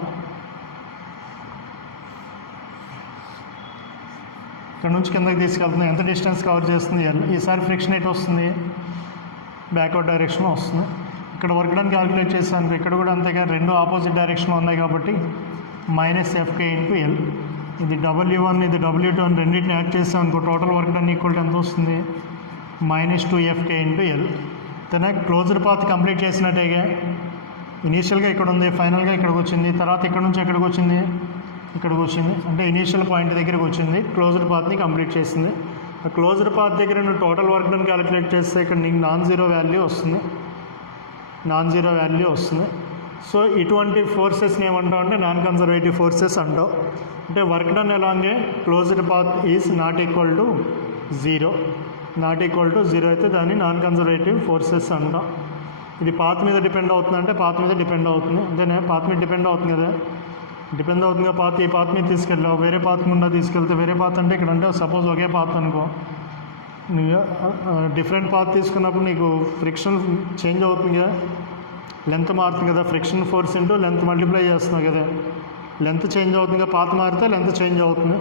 ఇక్కడ నుంచి కిందకి తీసుకెళ్తున్నాం. ఎంత డిస్టెన్స్ కవర్ చేస్తుంది ఎల్. ఈసారి ఫ్రిక్షన్ ఎయిట్ వస్తుంది బ్యాక్వర్డ్ డైరెక్షన్లో వస్తుంది. ఇక్కడ వర్క్ డన్ క్యాలిక్యులేట్ చేస్తాను, ఇక్కడ కూడా అంతేగా రెండు ఆపోజిట్ డైరెక్షన్లో ఉన్నాయి కాబట్టి మైనస్ ఎఫ్కే ఇంటూ ఎల్. ఇది W1 ఇది W2 అని రెండింటిని యాడ్ చేస్తాం అనుకో టోటల్ వర్క్ డన్ ఈక్వల్ ఎంత వస్తుంది మైనస్ 2FK ఇంటూ ఎల్. తన క్లోజ్డ్ పాత్ కంప్లీట్ చేసినట్టేగా. ఇనీషియల్గా ఇక్కడ ఉంది, ఫైనల్గా ఇక్కడికి వచ్చింది, తర్వాత ఇక్కడ నుంచి ఇక్కడికి వచ్చింది అంటే ఇనీషియల్ పాయింట్ దగ్గరికి వచ్చింది, క్లోజ్డ్ పాత్ని కంప్లీట్ చేసింది. ఆ క్లోజ్డ్ పాత్ దగ్గర నువ్వు టోటల్ వర్క్ డన్ క్యాలిక్యులేట్ చేస్తే ఇక్కడ నీకు నాన్ జీరో వాల్యూ వస్తుంది. సో ఇటువంటి ఫోర్సెస్ని ఏమంటావు అంటే నాన్ కన్జర్వేటివ్ ఫోర్సెస్ అంటావు. అంటే work done along closed path is not equal to 0 అయితే దాన్ని నాన్ కన్జర్వేటివ్ ఫోర్సెస్ అంటాం. ఇది పాత్ మీద డిపెండ్ అవుతుంది అంటే పాత్ మీద డిపెండ్ అవుతుంది అంతేనే. పాత్ మీద డిపెండ్ అవుతుంది కదా, పాత్ ఈ పాత్ మీద తీసుకెళ్ళావు, వేరే పాత్ గుండా తీసుకెళ్తే వేరే పాత్ అంటే ఇక్కడ అంటే సపోజ్ ఒకే పాత్ అనుకో, డిఫరెంట్ పాత్ తీసుకున్నప్పుడు నీకు ఫ్రిక్షన్ చేంజ్ అవుతుంది కదా, లెంత్ మారుతుంది కదా, friction force into length multiply చేస్తున్నావు కదా, లెంత్ చేంజ్ అవుతుంది కదా, పాత్ మారితే లెంత్ చేంజ్ అవుతుంది.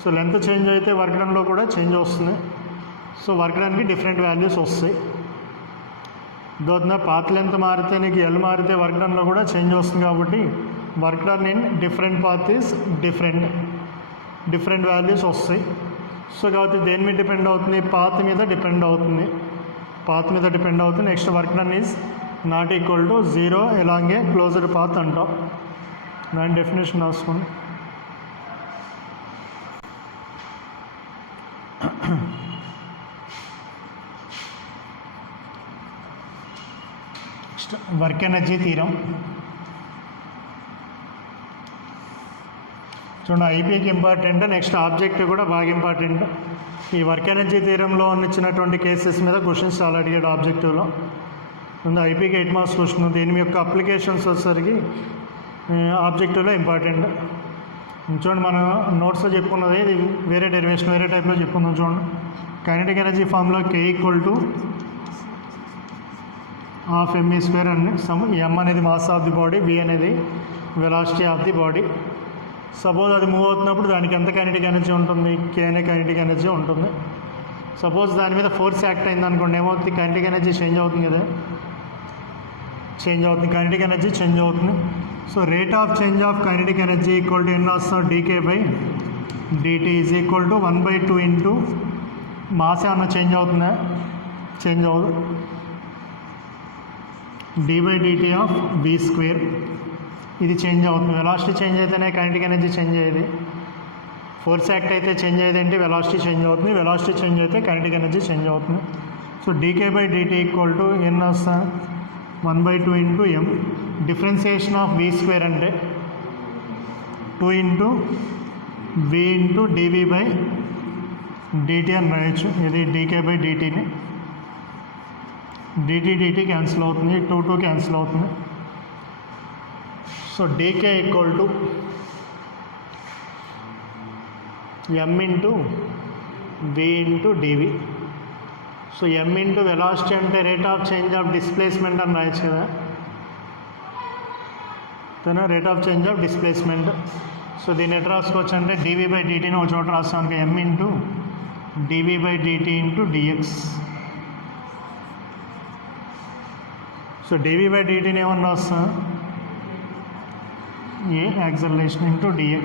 సో లెంత్ చేంజ్ అయితే వర్క్ డన్లో కూడా చేంజ్ వస్తుంది. సో వర్క్ డన్కి డిఫరెంట్ వాల్యూస్ వస్తాయి. దోతున పాత్ లెంత్ మారితే నీకు ఎల్ మారితే వర్క్ డన్లో కూడా చేంజ్ వస్తుంది కాబట్టి work done in different path is different values వస్తాయి. సో కాబట్టి దేని మీద డిపెండ్ అవుతుంది పాత్ మీద డిపెండ్ అవుతుంది. Next work done is not equal to 0 along closed path అంటాం. దాని డెఫినేషన్ రాసుకోండి. Work energy theorem. చూడండి, ఐపీకి ఇంపార్టెంట్, నెక్స్ట్ ఆబ్జెక్టివ్ కూడా బాగా ఇంపార్టెంట్. ఈ వర్క్ ఎనర్జీ థీరంలో ఇచ్చినటువంటి కేసెస్ మీద క్వశ్చన్స్ చాలా అడిగాడు ఆబ్జెక్టివ్లో. ముందు ఐపీకి 8 మార్క్స్ క్వశ్చన్. దీని యొక్క అప్లికేషన్స్ వచ్చేసరికి ఆబ్జెక్టివ్లో ఇంపార్టెంట్. చూడండి, మనం నోట్స్లో చెప్పుకున్నది ఇది వేరే డెరివేషన్ వేరే టైప్లో చెప్పుకుందాం. చూడండి, kinetic energy formula K = ½ mv² అండి. m అనేది mass of the body, v అనేది velocity of the body. Suppose అది మూవ్ అవుతున్నప్పుడు దానికి ఎంత కైనెటిక్ ఎనర్జీ ఉంటుంది? K అనే కైనెటిక్ ఎనర్జీ ఉంటుంది. సపోజ్ దాని మీద ఫోర్స్ యాక్ట్ అయింది అనుకోండి, ఏమవుతుంది? కైనెటిక్ ఎనర్జీ చేంజ్ అవుతుంది కదా, చేంజ్ అవుతుంది, కైనెటిక్ ఎనర్జీ చేంజ్ అవుతుంది. So rate of change of kinetic energy equal to n రాస్తాం, dk/dt is equal to 1/2 into mass ఏమన్నా చేంజ్ అవుతుందా? చేంజ్ అవ్వదు. d/dt of v². ఇది చేంజ్ అవుతుంది. వెలాసిటీ చేంజ్ అయితేనే కైనెటిక్ ఎనర్జీ చేంజ్ అయ్యేది. ఫోర్స్ యాక్ట్ అయితే చేంజ్ అయ్యేది ఏంటి? వెలాసిటీ చేంజ్ అవుతుంది. వెలాసిటీ చేంజ్ అయితే కైనెటిక్ ఎనర్జీ చేంజ్ అవుతుంది. So dk/dt equal to n వస్తా 1/2 into m. Differentiation of v² అంటే 2 ఇంటూ v ఇంటూ dv/dt అని రాయొచ్చు. ఇది dk/dtని. dt క్యాన్సిల్ అవుతుంది, 2 క్యాన్సిల్ అవుతుంది. So dk equal to m into v into dv. So m into velocity అంటే rate of change of displacement అని రాయొచ్చు కదా, తన rate of change of displacement. So దీన్ని ఎట్లా రాసుకోవచ్చు అంటే dv/dtని ఒక చోట రాస్తాం, m into dv/dt into dx. So dv/dtని ఏమన్నా రాస్తాం, a acceleration into dx.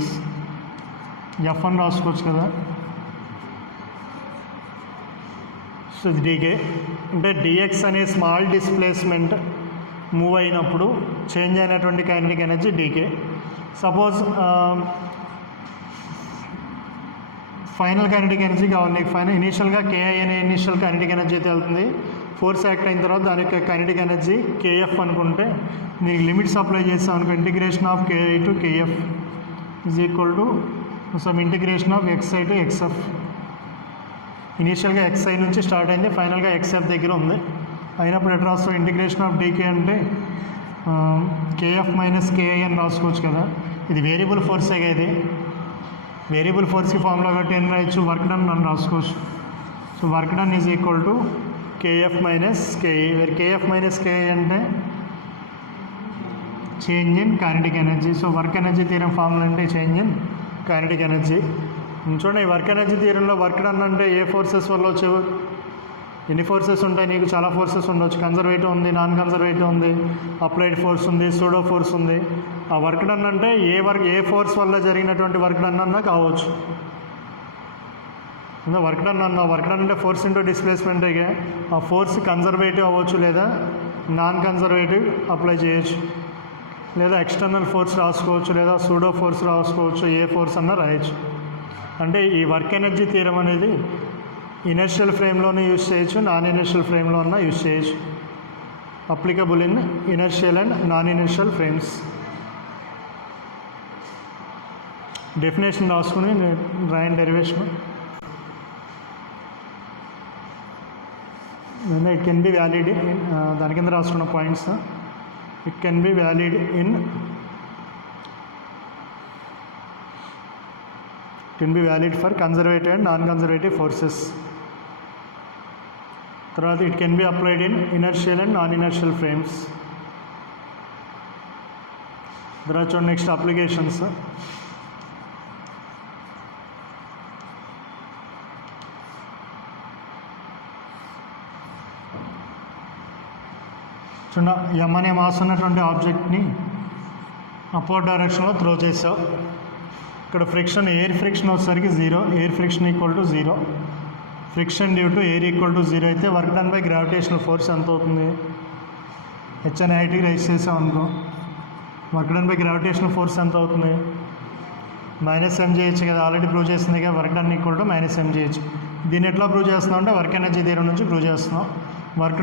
f అని రాసుకోవచ్చు కదా. సో ఇది dk అంటే dx అనే స్మాల్ డిస్ప్లేస్మెంట్ మూవ్ అయినప్పుడు చేంజ్ అయినటువంటి kinetic energy dk. Suppose final kinetic energy కావాలి నీకు. ఇనీషియల్గా ki అనే ఇనీషియల్ కైనెటిక్ ఎనర్జీ అయితే వెళ్తుంది. ఫోర్స్ యాక్ట్ అయిన తర్వాత దానికి కైనెటిక్ ఎనర్జీ kF అనుకుంటే దీనికి లిమిట్స్ అప్లై చేస్తాం అనుకో, integration of ki to kF is equal to some integration of xi to xf. ఇనీషియల్గా xi నుంచి స్టార్ట్ అయింది, ఫైనల్గా xf దగ్గర ఉంది. అయినప్పుడు ఎట్లా రాస్తాం? ఇంటిగ్రేషన్ ఆఫ్ dk అంటే kF మైనస్ ki అని రాసుకోవచ్చు కదా. ఇది వేరియబుల్ ఫోర్సే కదా, ఇది వేరియబుల్ ఫోర్స్కి ఫార్ములా కట్టి ఏం రాయొచ్చు? వర్క్ డన్ అని రాసుకోవచ్చు. So work done is equal to kF minus ki, where kF minus ki అంటే change in kinetic energy. So work energy theorem formula అంటే చేంజ్ ఇన్ కైనెటిక్ ఎనర్జీ. చూడండి, ఈ వర్క్ ఎనర్జీ థియరంలో వర్క్ డన్ అంటే ఏ forces వల్ల వచ్చేవి? ఎన్ని ఫోర్సెస్ ఉంటాయి నీకు? చాలా ఫోర్సెస్ ఉండొచ్చు. కన్జర్వేటివ్ ఉంది, నాన్ కన్జర్వేటివ్ ఉంది, అప్లైడ్ ఫోర్స్ ఉంది, సూడో ఫోర్స్ ఉంది. ఆ వర్క్ డన్ అంటే ఏ ఫోర్స్ వల్ల జరిగినటువంటి వర్క్ డన్ అన్నా కావచ్చు. వర్క్ డన్ అంటే ఫోర్స్ ఇంటూ డిస్ప్లేస్మెంట్. ఆ ఫోర్స్ కన్జర్వేటివ్ అవ్వచ్చు లేదా నాన్ కన్జర్వేటివ్ అప్లై చేయొచ్చు, లేదా ఎక్స్టర్నల్ ఫోర్స్ రాసుకోవచ్చు, లేదా సూడో ఫోర్స్ రాసుకోవచ్చు, ఏ ఫోర్స్ అన్నా రాయొచ్చు. అంటే ఈ వర్క్ ఎనర్జీ థియరం అనేది ఇనర్షియల్ ఫ్రేమ్లోనే యూజ్ చేయొచ్చు, నాన్ ఇనర్షియల్ ఫ్రేమ్లో అన్నా యూజ్ చేయొచ్చు. Applicable in inertial and non inertial frames. Definition రాసుకుని రాయండి derivation. It can be valid దాని కింద రాసుకున్న points. It can be valid in can be valid for conservative and non conservative forces. తర్వాత it can be applied in inertial and non inertial frames. తర్వాత చూడండి next applications. చూడండి, m అనే mass ఉన్నటువంటి ఆబ్జెక్ట్ని upward డైరెక్షన్లో త్రో చేసావు. ఇక్కడ friction, air friction వచ్చేసరికి 0, air friction equal to 0. Friction due to air equal to 0 అయితే work done by gravitational force ఎంత అవుతుంది? h అనే హైట్కి రైస్ చేసాం అనుకో, work done by gravitational force ఎంత అవుతుంది? -m చేయొచ్చు కదా, ఆల్రెడీ ప్రూవ్ చేస్తుంది కదా. Work done equal to -m చేయొచ్చు. దీన్ని ఎట్లా ప్రూవ్ చేస్తున్నాం అంటే వర్క్ ఎనర్జీ థియరం నుంచి ప్రూవ్ చేస్తున్నాం. వర్క్